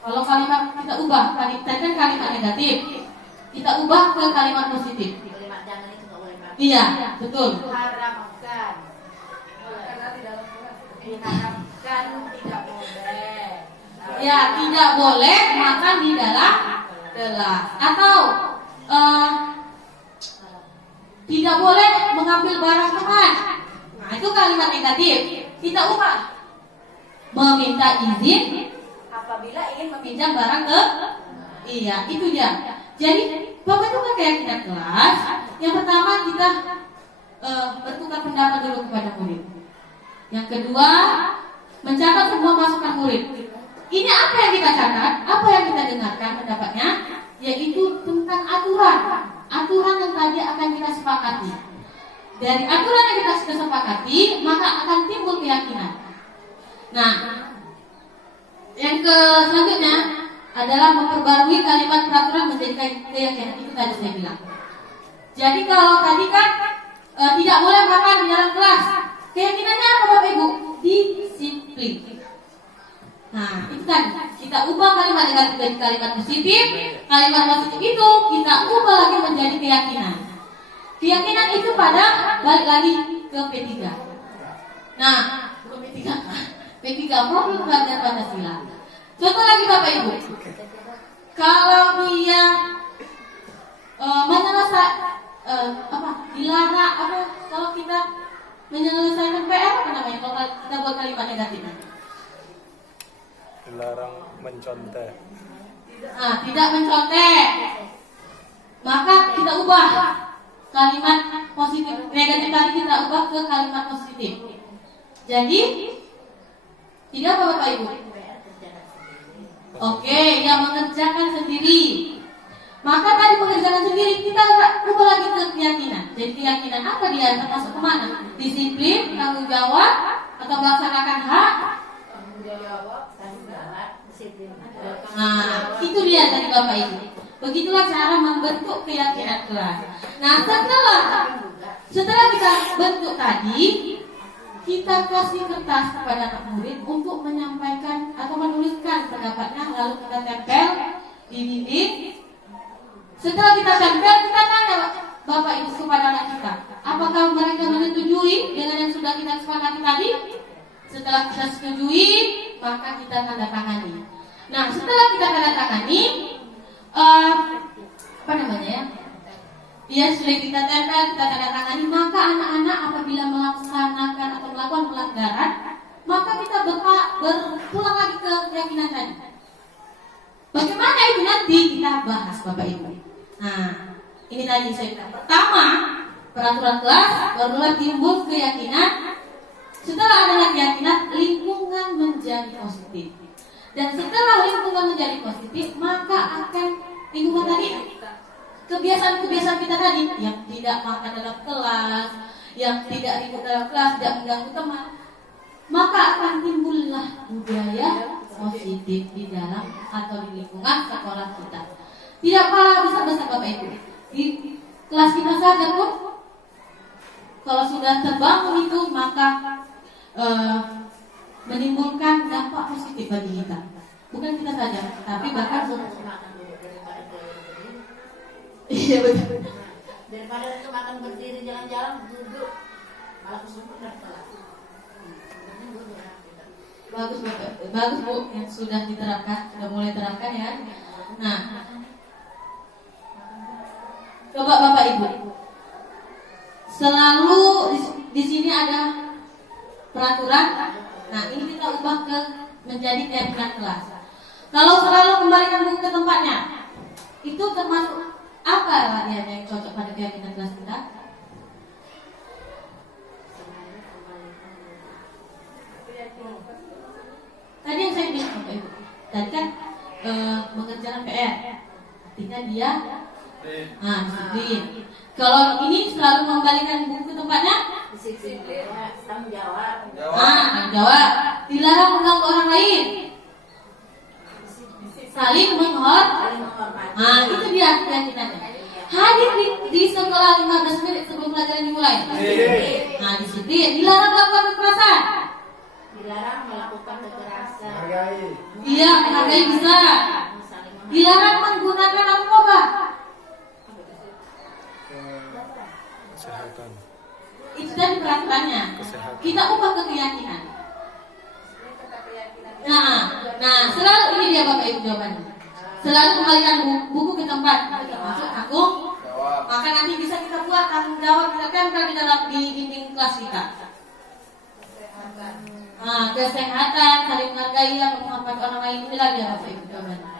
Kalau kalimat kita ubah, tadi kan kalimat negatif, kita ubah ke kalimat positif. Kalimat jangan itu nggak boleh pakai. Iya, betul. Haramkan. Karena di dalam kelas diharamkan tidak boleh. Ya, tidak boleh makan di dalam kelas. Atau tidak boleh mengambil barang teman. Nah, itu kalimat negatif. Kita ubah. Meminta izin apabila ingin meminjam barang ke. Iya, itu dia. Jadi Pembentukan keyakinan kelas, yang pertama kita bertukar pendapat dulu kepada murid. Yang kedua, mencatat semua masukan murid. Ini apa yang kita catat, apa yang kita dengarkan pendapatnya, yaitu tentang aturan yang tadi akan kita sepakati. Dari aturan yang kita sudah sepakati, maka akan timbul keyakinan. Nah, yang selanjutnya adalah memperbarui kalimat peraturan menjadi keyakinan. Itu tadi saya bilang. Jadi kalau tadi kan tidak boleh makan di dalam kelas, keyakinannya apa Bapak Ibu? Disiplin. Nah, itu kan kita ubah kalimat negatif menjadi kalimat positif. Kalimat positif itu kita ubah lagi menjadi keyakinan. Keyakinan itu pada balik lagi ke P3. Nah, bukan P3, P3 problem belajar Pancasila. Contoh lagi Bapak Ibu, kalau dia dilarang kalau kita menyelesaikan PR apa namanya? Kalau kita buat kalimat negatifnya. Dilarang mencontek. Nah, tidak mencontek. Maka kita ubah kalimat positif negatif tadi kita ubah ke kalimat positif. Jadi tidak apa Bapak Ibu? Oke, yang mengerjakan sendiri. Maka tadi mengerjakan sendiri kita ubah lagi ke keyakinan. Jadi keyakinan apa dia termasuk kemana? Disiplin, tanggung jawab, atau melaksanakan hak? Tanggung jawab, disiplin. Nah, itu dia tadi Bapak Ibu. Begitulah cara membentuk keyakinan kelas. Nah, setelah kita bentuk tadi, kita kasih kertas kepada anak murid untuk menyampaikan atau menuliskan pendapatnya, lalu kita tempel di dinding. Setelah kita tempel, kita tanya Bapak Ibu kepada anak kita, apakah mereka menyetujui dengan yang sudah kita sepakati tadi? Setelah kita setujui, maka kita tanda tangani. Nah, setelah kita tanda tangani, dia sudah kita tempel, kita tanda tangani, maka anak-anak apabila melaksanakan atau melakukan pelanggaran, maka kita berpulang lagi ke keyakinan tadi. Bagaimana itu nanti kita bahas Bapak Ibu. Nah, ini tadi saya bilang. Pertama, peraturan kelas, barulah timbul keyakinan. Setelah adanya keyakinan, lingkungan menjadi positif. Dan setelah lingkungan menjadi positif, maka akan lingkungan tadi, kebiasaan-kebiasaan kita tadi, yang tidak makan dalam kelas, yang tidak ribut dalam kelas, tidak mengganggu teman, maka akan timbullah budaya positif di dalam atau di lingkungan sekolah kita. Tidak kalah besar-besar Bapak Ibu. Di kelas kita saja pun, kalau sudah terbangun itu, maka menimbulkan dampak positif bagi kita. Bukan kita saja, tapi bahkan iya betul. Daripada itu makan berdiri jalan-jalan duduk malah kesumput dan kelas. Bagus Bu yang sudah diterapkan, sudah mulai terapkan ya. Nah, coba Bapak Ibu, selalu di sini ada peraturan. Nah, ini kita ubah ke menjadi keyakinan kelas. Kalau selalu kembalikan buku ke tempatnya, itu termasuk apa latihan yang cocok pada keyakinan kelas kita? Tadi yang saya bilang Bapak Ibu, tadi kan mengerjakan PR, artinya dia disiplin. Kalau ini selalu membalikan buku ke tempatnya, Disiplin, tanggung jawab. tanggung jawab. Dilarang mengganggu orang lain, saling menghormati. Nah, itu dia keyakinannya. Hadir di sekolah 15 menit sebelum pelajaran dimulai. Nah, disiplin. Dilarang melakukan kekerasan. Dilarang melakukan kekerasan. Hargai. Iya, menghargai bisa. Dilarang menggunakan narkoba. Kesehatan. Itu tadi peraturannya. Kita ubah ke keyakinan. Nah, selalu ini dia Bapak Ibu jawabannya. Selalu kembalikan buku ke tempat, termasuk tanggung. Maka nanti bisa kita buat tanggung jawab, kita tempel di dalam di dinding kelas kita. Nah, kesehatan, saling menghargai, menghormati orang lain, inilah dia Bapak Ibu jawabannya.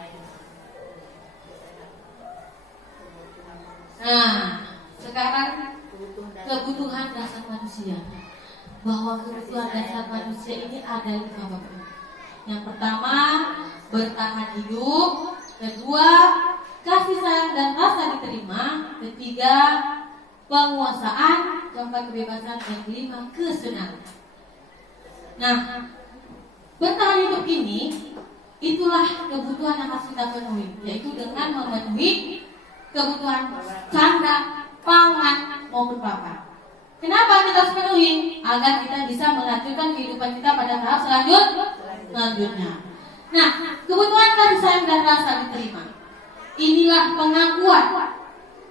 Nah, sekarang kebutuhan dasar manusia. Bahwa kebutuhan dasar manusia ini ada 5 Bapak. Yang pertama, bertahan hidup. Kedua, kasih sayang dan rasa diterima. Ketiga, penguasaan. Keempat, kebebasan. Dan kelima, kesenangan. Nah, bertahan hidup ini itulah kebutuhan yang harus kita penuhi, yaitu dengan memenuhi kebutuhan sandang, pangan maupun papan. Kenapa kita harus penuhi? Agar kita bisa melanjutkan kehidupan kita pada tahap selanjutnya. Nah, kebutuhan kasih sayang dan rasa diterima. Inilah pengakuan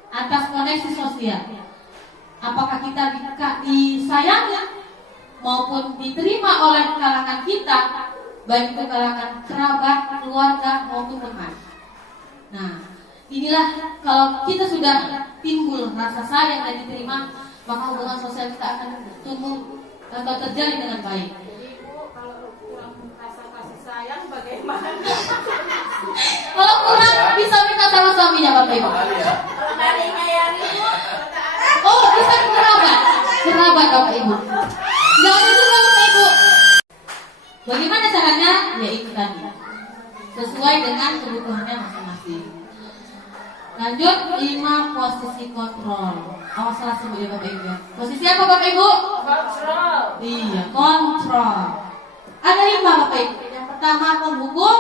atas koneksi sosial. Apakah kita disayangi maupun diterima oleh kalangan kita, baik itu kalangan kerabat, keluarga maupun teman. Nah, inilah kalau kita sudah timbul rasa sayang dan diterima, maka hubungan sosial kita akan tumbuh atau terjalin dengan baik. Jadi Bu, kalau kurang rasa kasih sayang bagaimana? Kalau kurang bisa minta sama suaminya Bapak Ibu. Kalau nggak ada yang nyayangi Bu, Oh, bisa ke kerabat Bapak Ibu. Nggak ada juga Bapak Ibu. Bagaimana caranya? Ya itu tadi, sesuai dengan kebutuhannya masing-masing. Lanjut, 5 posisi kontrol. Awas salah sebut ya Bapak Ibu. Posisi apa Bapak Ibu? Kontrol. Iya, kontrol. Ada 5 Bapak Ibu. Yang pertama penghukum,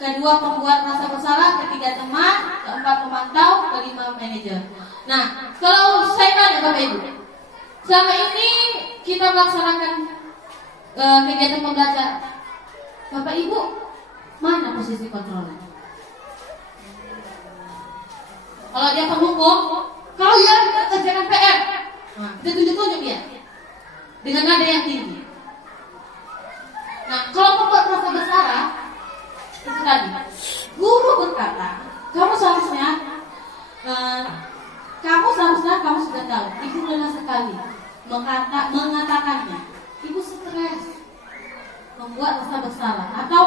kedua pembuat rasa bersalah, ketiga teman, keempat pemantau, kelima manajer. Nah, kalau saya tanya Bapak Ibu, selama ini kita melaksanakan kegiatan pembelajaran, Bapak Ibu mana posisi kontrolnya? Kalau dia penghukum, kalau dia kerjakan PR, nah, kita tunjuk-tunjuk dia dengan nada yang tinggi. Nah, kalau pembuat rasa bersalah, itu tadi guru berkata, kamu seharusnya kamu sudah tahu, ibu lelah sekali mengatakannya. Ibu stres, membuat rasa bersalah, atau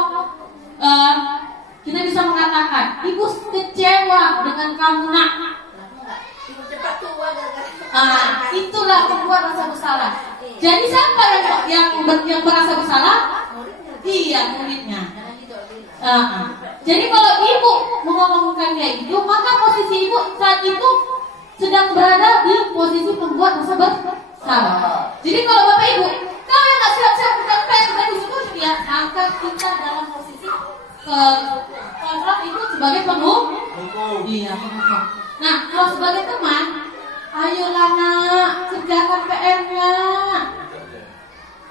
kita bisa mengatakan, ibu kecewa dengan kamu nak. ibu cepat tua gara-gara. Itulah membuat rasa bersalah. Jadi siapa yang merasa bersalah? Iya, muridnya. Jadi kalau ibu mengomongkan kayak gitu, maka posisi ibu saat itu sedang berada di posisi pembuat rasa bersalah. Jadi kalau Bapak Ibu, kau yang nggak siap-siap sampai sudah disebut ya, maka kita dalam posisi kontrol itu sebagai penghukum. Iya, penghukum. Nah, kalau sebagai teman, ayolah nak, kerjakan PR-nya.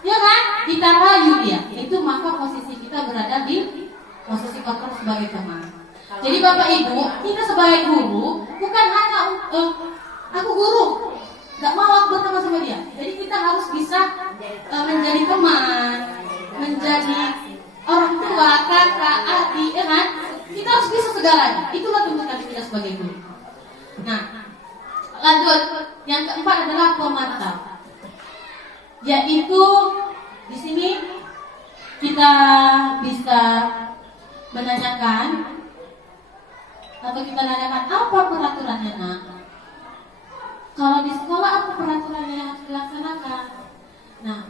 Ya kan? Kita rayu dia. Itu maka posisi kita berada di posisi kontrol sebagai teman. Jadi Bapak Ibu, kita sebagai guru bukan hanya aku guru, nggak mau aku berteman sama dia. Jadi kita harus bisa menjadi teman, menjadi orang tua, kakak, adik, ya kan? Kita harus bisa segalanya. Itulah tuntutan kita sebagai guru. Nah, lanjut. Yang keempat adalah pemantau. Yaitu di sini kita bisa menanyakan atau kita nanyakan apa peraturannya nak. Kalau di sekolah apa peraturannya yang harus dilaksanakan. Nah,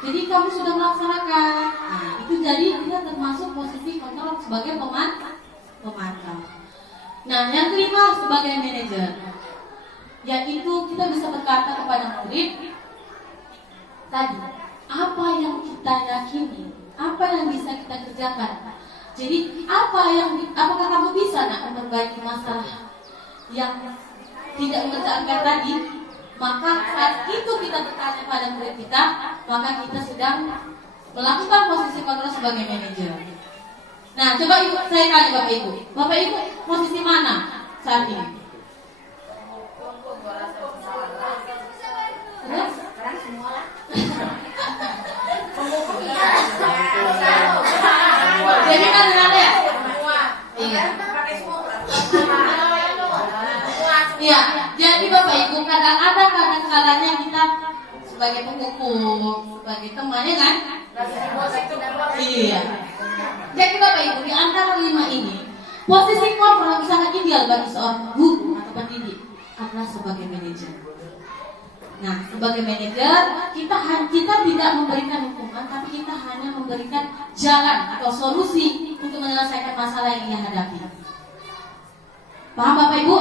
jadi kamu sudah melaksanakan. Nah, itu jadi kita termasuk posisi kontrol sebagai pemantau. Nah, yang kelima sebagai manajer, yaitu kita bisa berkata kepada murid tadi, apa yang kita yakini, apa yang bisa kita kerjakan. Jadi apakah kamu bisa nak memperbaiki masalah yang tidak mengerjakan tadi? Maka saat itu kita bertanya pada murid kita, maka kita sedang melakukan posisi kontrol sebagai manajer. Nah, coba ibu, saya tanya Bapak Ibu, posisi mana saat ini? Terus? Sekarang semua lah. Jadi kan ada ya? Iya. Pakai semua. Iya. Jadi Bapak Ibu kadang-kadang kita sebagai penghukum, sebagai temannya kan? Iya. Jadi Bapak Ibu di antara 5 ini, posisi kontrol sangat ideal bagi seorang guru atau pendidik. adalah sebagai manajer. Nah, sebagai manajer kita tidak memberikan hukuman, tapi kita hanya memberikan jalan atau solusi untuk menyelesaikan masalah yang ia hadapi. Paham Bapak Ibu?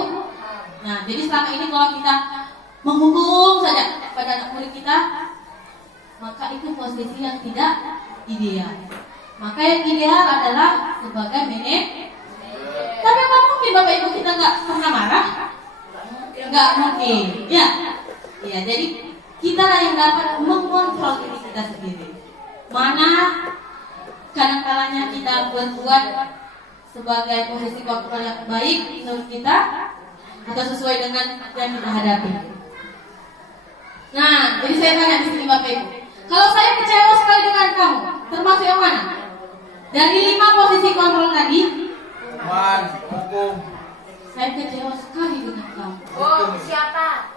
Nah, jadi selama ini kalau kita menghukum saja pada anak murid kita, maka itu posisi yang tidak ideal. Maka yang ideal adalah sebagai manajer. Tapi apa mungkin Bapak Ibu kita nggak pernah marah? Nggak mungkin, ya. Ya, jadi kita lah yang dapat mengontrol diri kita sendiri. Mana kadang-kalanya kita berbuat sebagai posisi kontrol yang baik menurut kita atau sesuai dengan yang kita hadapi. Nah, jadi saya tanya di sini Bapak Ibu, kalau saya kecewa sekali dengan kamu, termasuk yang mana? Dari 5 posisi kontrol tadi, hukum. saya kecewa sekali dengan kamu. Oh, siapa?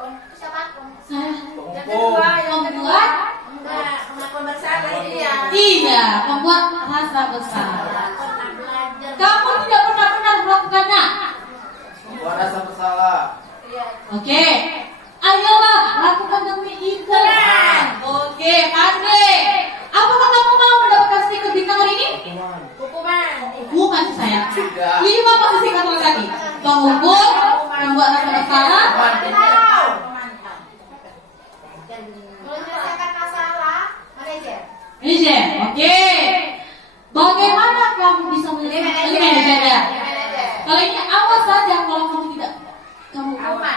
Saya Yang kedua, membuat pengakuan bersalah dia. iya, membuat rasa bersalah. Pernah belajar. Kamu tidak pernah melakukannya. Membuat rasa bersalah. Iya. Oke, ayolah lakukan demi itu. Oke, pandai. Apakah kamu mau mendapatkan stiker bintang hari ini? Hukuman. Hukuman. Bukan saya. Tidak. 5 posisi kontrol tadi. Penghukum, membuat rasa bersalah. Kalau menyelesaikan masalah, manajer. Manajer, oke. Bagaimana kamu bisa menyelesaikan ini manajer ya? Manajer. Kalau ini awas saja kalau kamu tidak kamu Hukuman.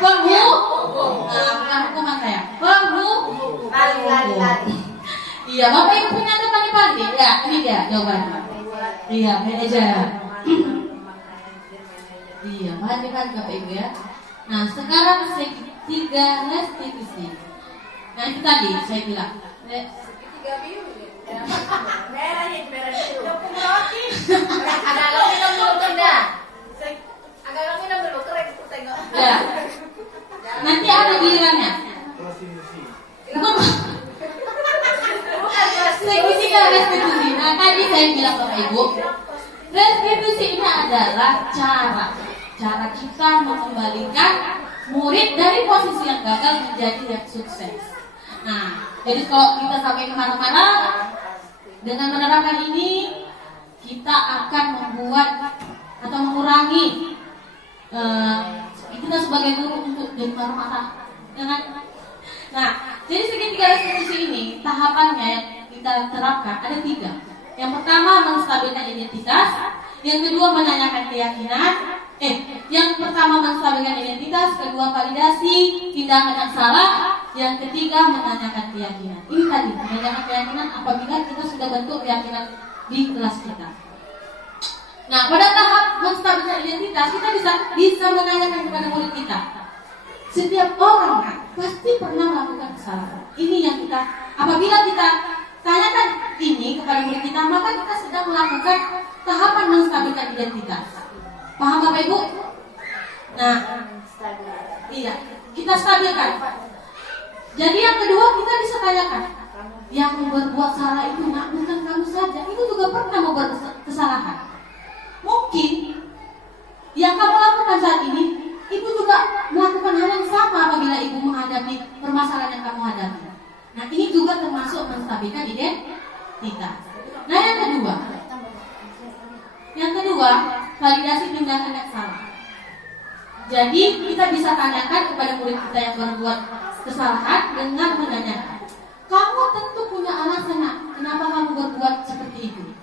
penghukum. Nah, bukan hukuman saya. Penghukum. Lari. Iya, Bapak Ibu punya ada pandai-pandai? Ya, ini dia jawabannya. Iya, manajer. Iya, pandai-pandai Bapak Ibu ya. Nah, sekarang segitiga restitusi. Nah, itu tadi saya bilang. Tiga biru. Merah biru. Roti. Agak lo minum dulu dah. Agak lo minum dulu keren itu tengok. Ya. Nanti ada gilirannya. Prostitusi. Bukan segitiga restitusi. Nah, tadi saya bilang Bapak Ibu, restitusi ini adalah cara kita mengembalikan murid dari posisi yang gagal menjadi yang sukses. Nah, jadi kalau kita sampai kemana-mana dengan menerapkan ini, kita akan membuat atau mengurangi kita sebagai guru untuk jadi marah-marah. Nah, jadi segitiga restitusi ini tahapannya yang kita terapkan ada 3. Yang pertama menstabilkan identitas, yang kedua menanyakan keyakinan. Yang pertama menstabilkan identitas, kedua validasi tindakan yang salah, yang ketiga menanyakan keyakinan. Ini tadi menanyakan keyakinan apabila kita sudah bentuk keyakinan di kelas kita. Nah, pada tahap menstabilkan identitas kita bisa menanyakan kepada murid kita. Setiap orang pasti pernah melakukan kesalahan. Ini yang kita apabila kita tanyakan ini kepada murid kita, maka kita sedang melakukan tahapan menstabilkan identitas. Paham Bapak Ibu? Nah, iya, kita stabilkan. Jadi yang kedua kita bisa tanyakan, yang berbuat salah itu bukan kamu saja, itu juga pernah membuat kesalahan. Mungkin yang kamu lakukan saat ini, ibu juga melakukan hal yang sama apabila ibu menghadapi permasalahan yang kamu hadapi. Nah, ini juga termasuk menstabilkan identitas. Nah, yang kedua, validasi tindakan yang salah. Jadi kita bisa tanyakan kepada murid kita yang berbuat kesalahan dengan menanyakan, kamu tentu punya alasan kenapa kamu berbuat seperti itu.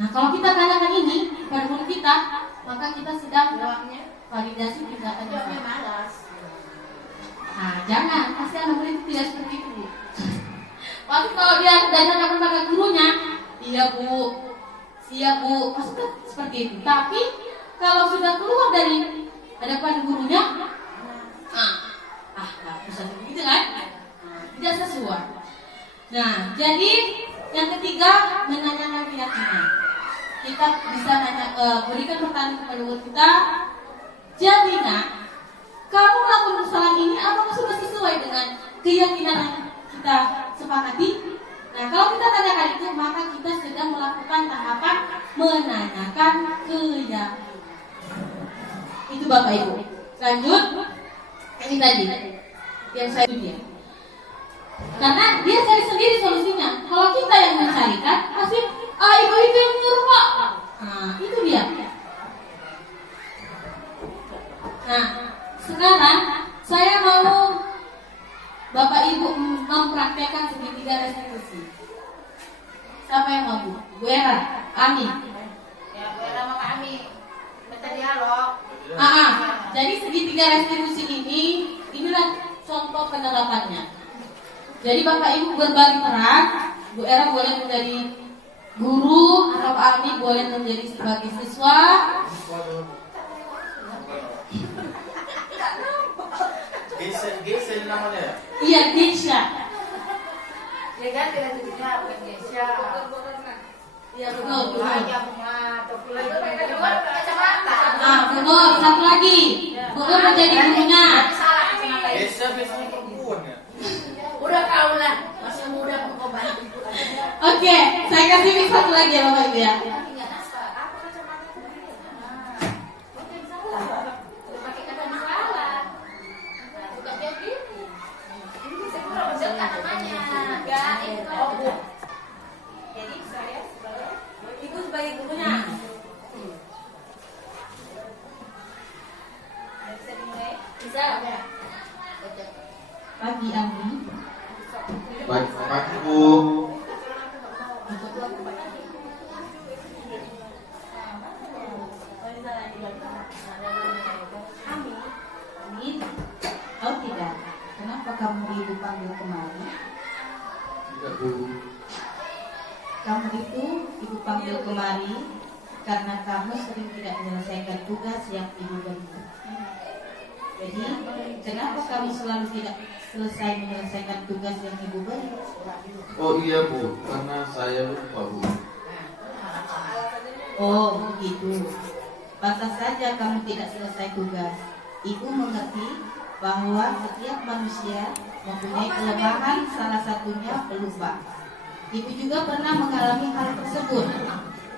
Nah, kalau kita tanyakan ini kepada murid kita, maka kita sedang validasi tindakan yang salah. Nah, jangan, pasti anak murid itu tidak seperti itu. Pasti kalau dia dandan kepada gurunya, iya bu, siap bu, maksudnya seperti itu. Tapi kalau sudah keluar dari hadapan gurunya, nggak bisa begitu kan? Tidak sesuai. Nah, jadi yang ketiga menanyakan keyakinan. Kita bisa berikan pertanyaan kepada murid kita. Jadi kamu melakukan kesalahan ini apakah sudah sesuai dengan keyakinan yang kita sepakati? Nah, kalau kita tanyakan itu, maka kita sedang melakukan tahapan menanyakan keyakinan. Itu Bapak Ibu. Lanjut, ini tadi yang saya dia. Karena dia cari sendiri solusinya. Kalau kita yang mencarikan, pasti ibu itu yang nyuruh Pak. Nah, itu dia. Nah, sekarang saya mau Bapak Ibu mempraktekkan segitiga restitusi. Siapa yang mau? Bu Era, Ami. Ya, Bu Era sama Ami. Kita dialog. Jadi segitiga restitusi ini, inilah contoh penerapannya. Jadi Bapak Ibu berbagi peran. Bu Era boleh menjadi guru atau Pak Ami boleh menjadi sebagai siswa. Geisha namanya. Iya, Geisha. Ya kan restitusinya bukan Geisha. Iya betul. Aja bunga atau bulan itu kacamata. Betul. Satu lagi. Betul menjadi gurunya. Salah kacamata itu. Geisha biasanya perempuan ya. Udah kaulan, masih muda kok bantu. Oke, saya kasih mic satu lagi ya Bapak Ibu ya. Enggak nasa. Apa kacamata itu? Bukan salah. Pakai kacamata. Bukan kayak gitu. Ini bisa kurang dekat namanya. Enggak, itu Bu. Jadi saya sebagai Ibu sebagai gurunya. bisa dimulai? Bisa. Pagi Ami. Baik, pagi Bu. Amin. Oh tidak. Kenapa kamu ibu panggil kemari? Tidak Bu. Kamu itu ibu panggil kemari karena kamu sering tidak menyelesaikan tugas yang ibu beri. Jadi, kenapa kamu selalu tidak selesai menyelesaikan tugas yang ibu beri? Oh iya Bu, karena saya lupa Bu. Oh, begitu. Pantas saja kamu tidak selesai tugas. Ibu mengerti bahwa setiap manusia mempunyai kelemahan, salah satunya pelupa. Ibu juga pernah mengalami hal tersebut.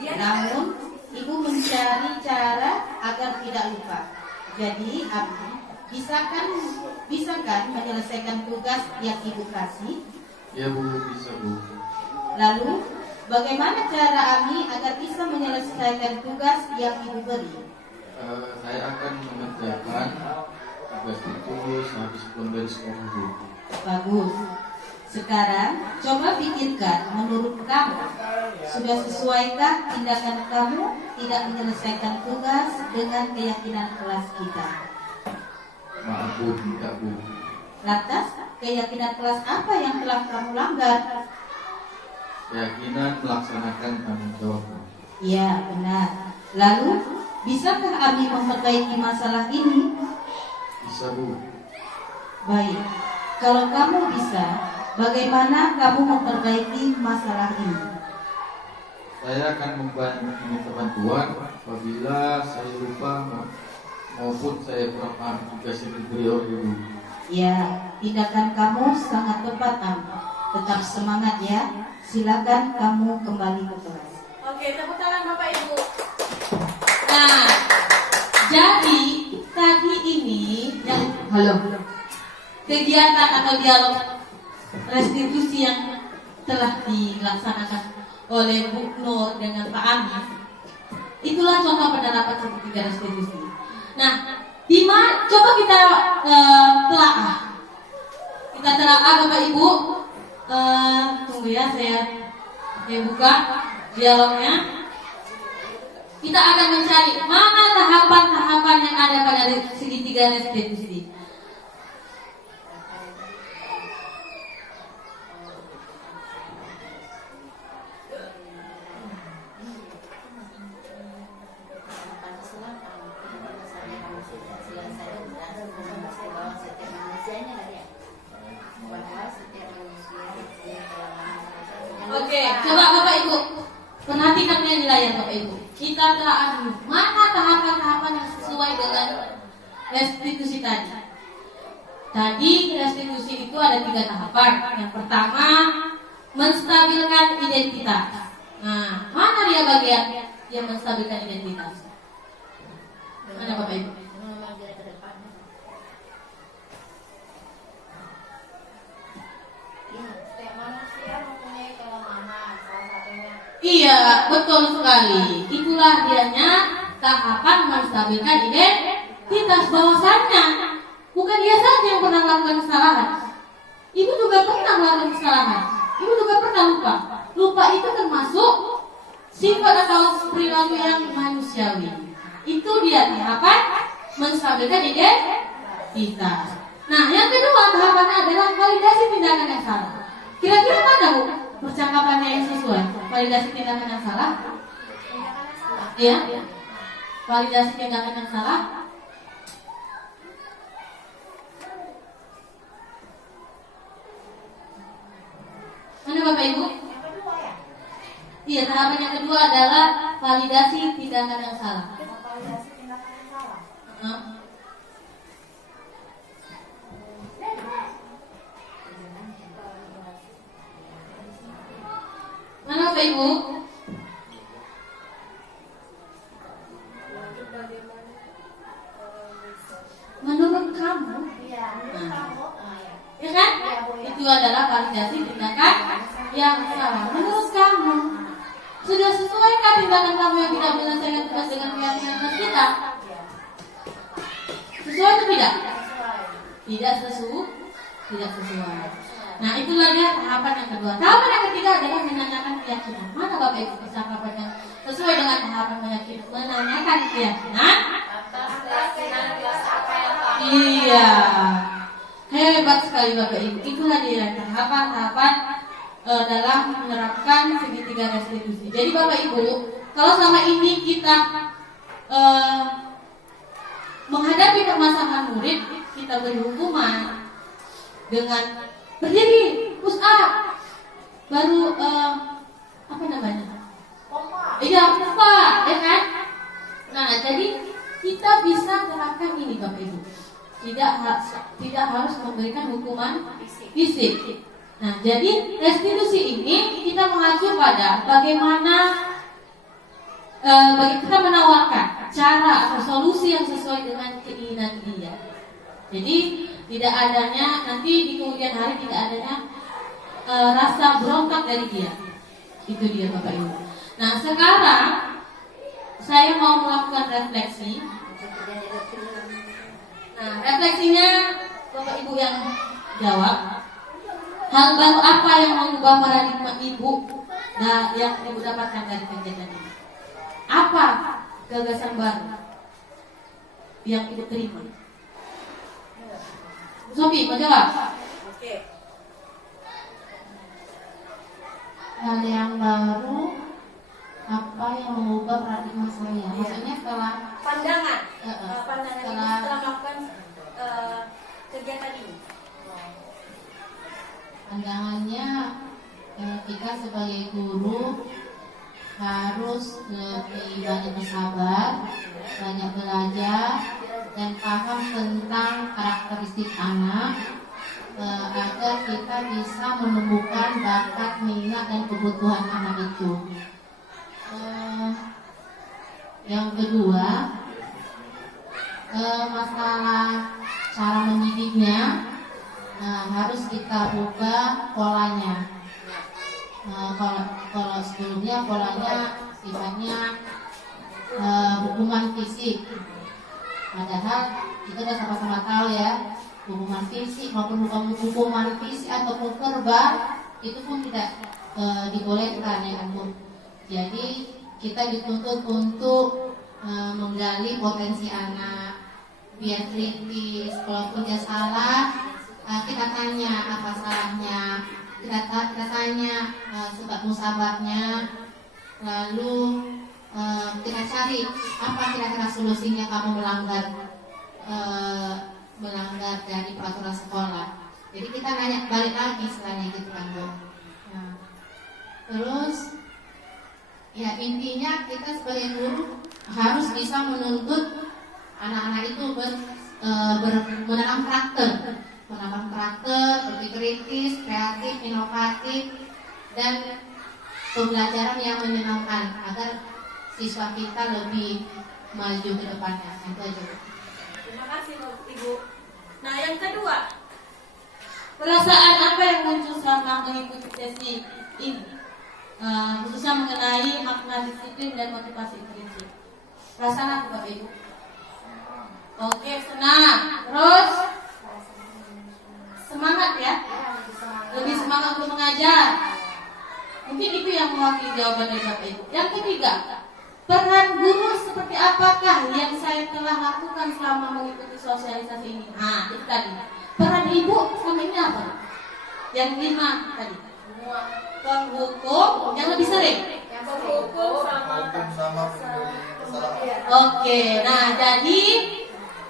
Namun, ibu mencari cara agar tidak lupa. Jadi, Abi, bisakan menyelesaikan tugas yang ibu kasih? Ya Bu, bisa Bu. Lalu, bagaimana cara Ami agar bisa menyelesaikan tugas yang ibu beri? Saya akan mengerjakan tugas itu sehabis pulang dari sekolah Bu. Bagus. Sekarang, coba pikirkan menurut kamu, sudah sesuaikah tindakan kamu tidak menyelesaikan tugas dengan keyakinan kelas kita? Maaf Bu, tidak Bu. Lantas, keyakinan kelas apa yang telah kamu langgar? Keyakinan melaksanakan tanggung jawab Bu. Ya, benar. Lalu, bisakah Ami memperbaiki masalah ini? Bisa Bu. Baik, kalau kamu bisa, bagaimana kamu memperbaiki masalah ini? Saya akan meminta bantuan apabila saya lupa maupun saya kurang paham tugas yang diberi oleh Ibu. Ya, tindakan kamu sangat tepat, Am. Tetap semangat ya. Silakan kamu kembali ke kelas. Oke, tepuk tangan Bapak Ibu. Nah, jadi tadi ini yang kegiatan atau dialog restitusi yang telah dilaksanakan oleh Bu Nur dengan Pak Ami, itulah contoh penerapan segitiga restitusi. Nah, coba kita telaah. Kita telaah Bapak Ibu. Tunggu ya, saya buka dialognya. Kita akan mencari mana tahapan-tahapan yang ada pada segitiga restitusi. Oke, coba Bapak Ibu perhatikan di layar Bapak Ibu. Kita telah mana tahapan-tahapan yang sesuai dengan restitusi tadi. Tadi restitusi itu ada 3 tahapan. Yang pertama, menstabilkan identitas. Nah, mana dia bagian yang menstabilkan identitas? Mana Bapak Ibu? Iya, betul sekali. Itulah dianya tahapan menstabilkan identitas, bahwasannya bukan dia saja yang pernah melakukan kesalahan. Ibu juga pernah melakukan kesalahan. Ibu juga pernah lupa. Lupa itu termasuk sifat atau perilaku yang manusiawi. Itu dia tahapan menstabilkan identitas. Nah, yang kedua tahapannya adalah validasi tindakan yang salah. Kira-kira mana Bu percakapannya yang sesuai? Validasi tindakan yang salah? Iya. Validasi tindakan yang salah. Mana Bapak Ibu? Yang kedua ya. Iya, tahapan yang kedua adalah validasi tindakan yang salah. Validasi tindakan yang salah. Hah? Mana Bapak Ibu? Menurut kamu, Iya, menurut kamu. Ya. ya kan? Itu adalah validasi tindakan yang salah. Menurut kamu, sudah sesuaikah tindakan kamu yang tidak menyelesaikan tugas dengan keyakinan kita? Sesuai atau tidak? Tidak sesuai. Nah, itulah dia tahapan yang kedua. Tahapan yang ketiga adalah menanyakan keyakinan. Mana Bapak Ibu percakapan yang sesuai dengan tahapan menanyakan keyakinan? Atas keyakinan biasa apa yang Pak? Iya, hebat sekali Bapak Ibu. Itulah dia tahapan-tahapan dalam menerapkan segitiga restitusi. Jadi Bapak Ibu, kalau selama ini kita menghadapi permasalahan murid, kita beri hukuman dengan berdiri, push up, baru apa namanya? Pompa. Iya, pompa, ya kan? Nah, jadi kita bisa terapkan ini Bapak Ibu. Tidak harus memberikan hukuman fisik. Nah, jadi restitusi ini kita mengacu pada bagaimana kita menawarkan cara atau solusi yang sesuai dengan keinginan dia. Jadi tidak adanya nanti di kemudian hari tidak adanya rasa berontak dari dia. Itu dia Bapak Ibu. Nah, sekarang saya mau melakukan refleksi. Nah, refleksinya Bapak Ibu yang jawab. Hal baru apa yang mengubah paradigma Ibu yang Ibu dapatkan dari kegiatan ini? Apa gagasan baru yang Ibu terima? Sofi, mau jawab? Oke. Hal yang baru apa yang mengubah paradigma saya? Maksudnya setelah Pandangan setelah- setelah melakukan kegiatan ini. pandangannya kita sebagai guru harus lebih banyak bersabar, banyak belajar dan paham tentang karakteristik anak agar kita bisa menumbuhkan bakat, minat dan kebutuhan anak itu. Yang kedua, masalah cara mendidiknya harus kita ubah polanya. Kalau sebelumnya polanya sifatnya hukuman fisik, padahal kita sudah sama-sama tahu ya, hukuman fisik maupun hukuman fisik ataupun verbal itu pun tidak dibolehkan ya kan Bu. Jadi kita dituntut untuk menggali potensi anak, biar kritis. Kalaupun dia salah, kita tanya apa salahnya, kita tanya sebab musababnya, lalu kita cari apa kira-kira solusinya kamu melanggar dari peraturan sekolah. Jadi kita nanya balik lagi istilahnya gitu kan Bu. Nah, terus ya intinya kita sebagai guru harus bisa menuntut anak-anak itu menanam karakter, berpikir kritis, kreatif, inovatif, dan pembelajaran yang menyenangkan agar siswa kita lebih maju ke depannya. Itu aja. Terima kasih Ibu. Nah, yang kedua, Perasaan apa yang muncul selama mengikuti sesi ini? khususnya mengenai makna disiplin dan motivasi intrinsik. Perasaan apa Bapak Ibu? Oke, senang. Terus semangat ya? Lebih semangat untuk mengajar. Mungkin itu yang mewakili jawaban dari Bapak Ibu. Yang ketiga, peran guru seperti apakah yang saya telah lakukan selama mengikuti sosialisasi ini? Nah, itu tadi. Peran ibu selama ini apa? Yang 5 tadi. Penghukum yang lebih sering. Penghukum sama Oke, nah jadi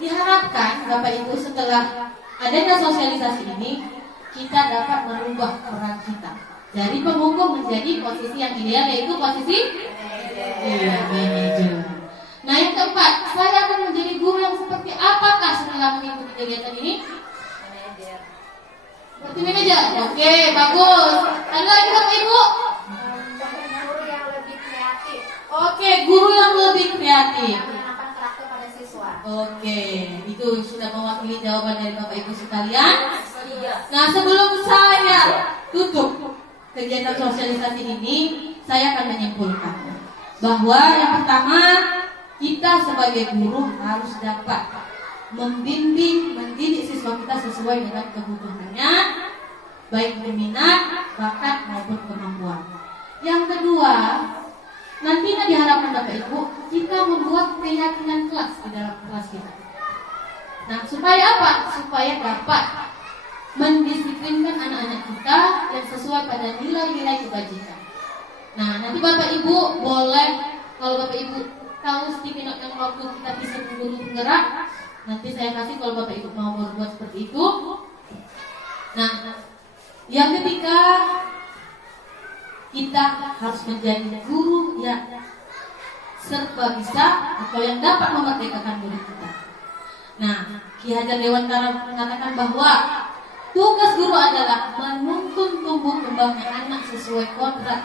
diharapkan Bapak Ibu setelah adanya sosialisasi ini kita dapat merubah peran kita dari penghukum menjadi posisi yang ideal, yaitu posisi manajer. Nah yang keempat, saya akan menjadi guru yang seperti apakah setelah mengikuti kegiatan ini? Seperti manajer. Oke, bagus. Ada lagi Bapak Ibu? guru yang lebih kreatif, Oke, guru yang lebih kreatif. menanamkan karakter pada siswa. Oke, itu sudah mewakili jawaban dari Bapak Ibu sekalian. Nah, sebelum saya tutup kegiatan sosialisasi ini, saya akan menyimpulkan bahwa yang pertama, kita sebagai guru harus dapat membimbing, mendidik siswa kita sesuai dengan kebutuhannya, baik berminat, bakat maupun kemampuan. Yang kedua, nantinya diharapkan Bapak Ibu kita membuat keyakinan kelas di dalam kelas kita. Nah, supaya apa? Supaya dapat mendisiplinkan anak-anak kita yang sesuai pada nilai-nilai kebajikan. Nah, nanti Bapak Ibu boleh, kalau Bapak Ibu tahu sticky note yang waktu kita bisa guru penggerak, nanti saya kasih kalau Bapak Ibu mau berbuat seperti itu. Nah, yang ketiga, kita harus menjadi guru yang serba bisa atau yang dapat memerdekakan diri kita. Nah, Ki Hajar Dewantara mengatakan bahwa tugas guru adalah menuntun tumbuh kembangnya anak sesuai kodrat,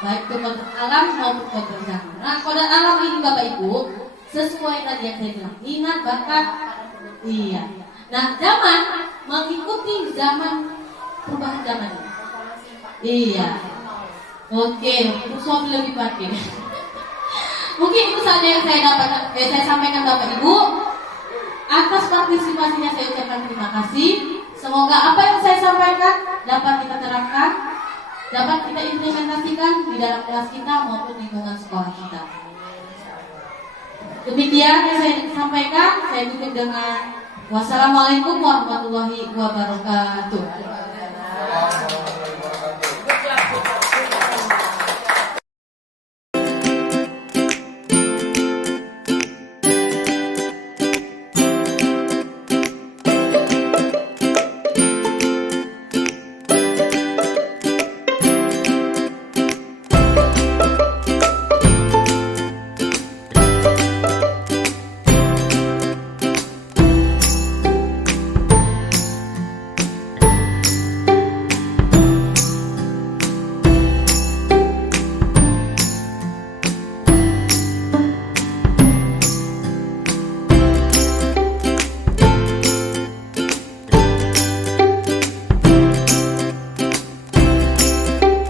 baik itu kodrat alam maupun kodrat zaman. Nah, kodrat alam ini Bapak Ibu sesuai tadi yang saya bilang, minat, bakat. Iya. Nah, zaman mengikuti zaman perubahan zaman ini. Iya. Oke, untuk suami lebih pakai. Mungkin itu saja yang saya sampaikan Bapak Ibu. Atas partisipasinya saya ucapkan terima kasih. Semoga apa yang saya sampaikan dapat kita terapkan, dapat kita implementasikan di dalam kelas kita maupun lingkungan sekolah kita. Demikian yang saya sampaikan. Saya tutup dengan wassalamualaikum warahmatullahi wabarakatuh.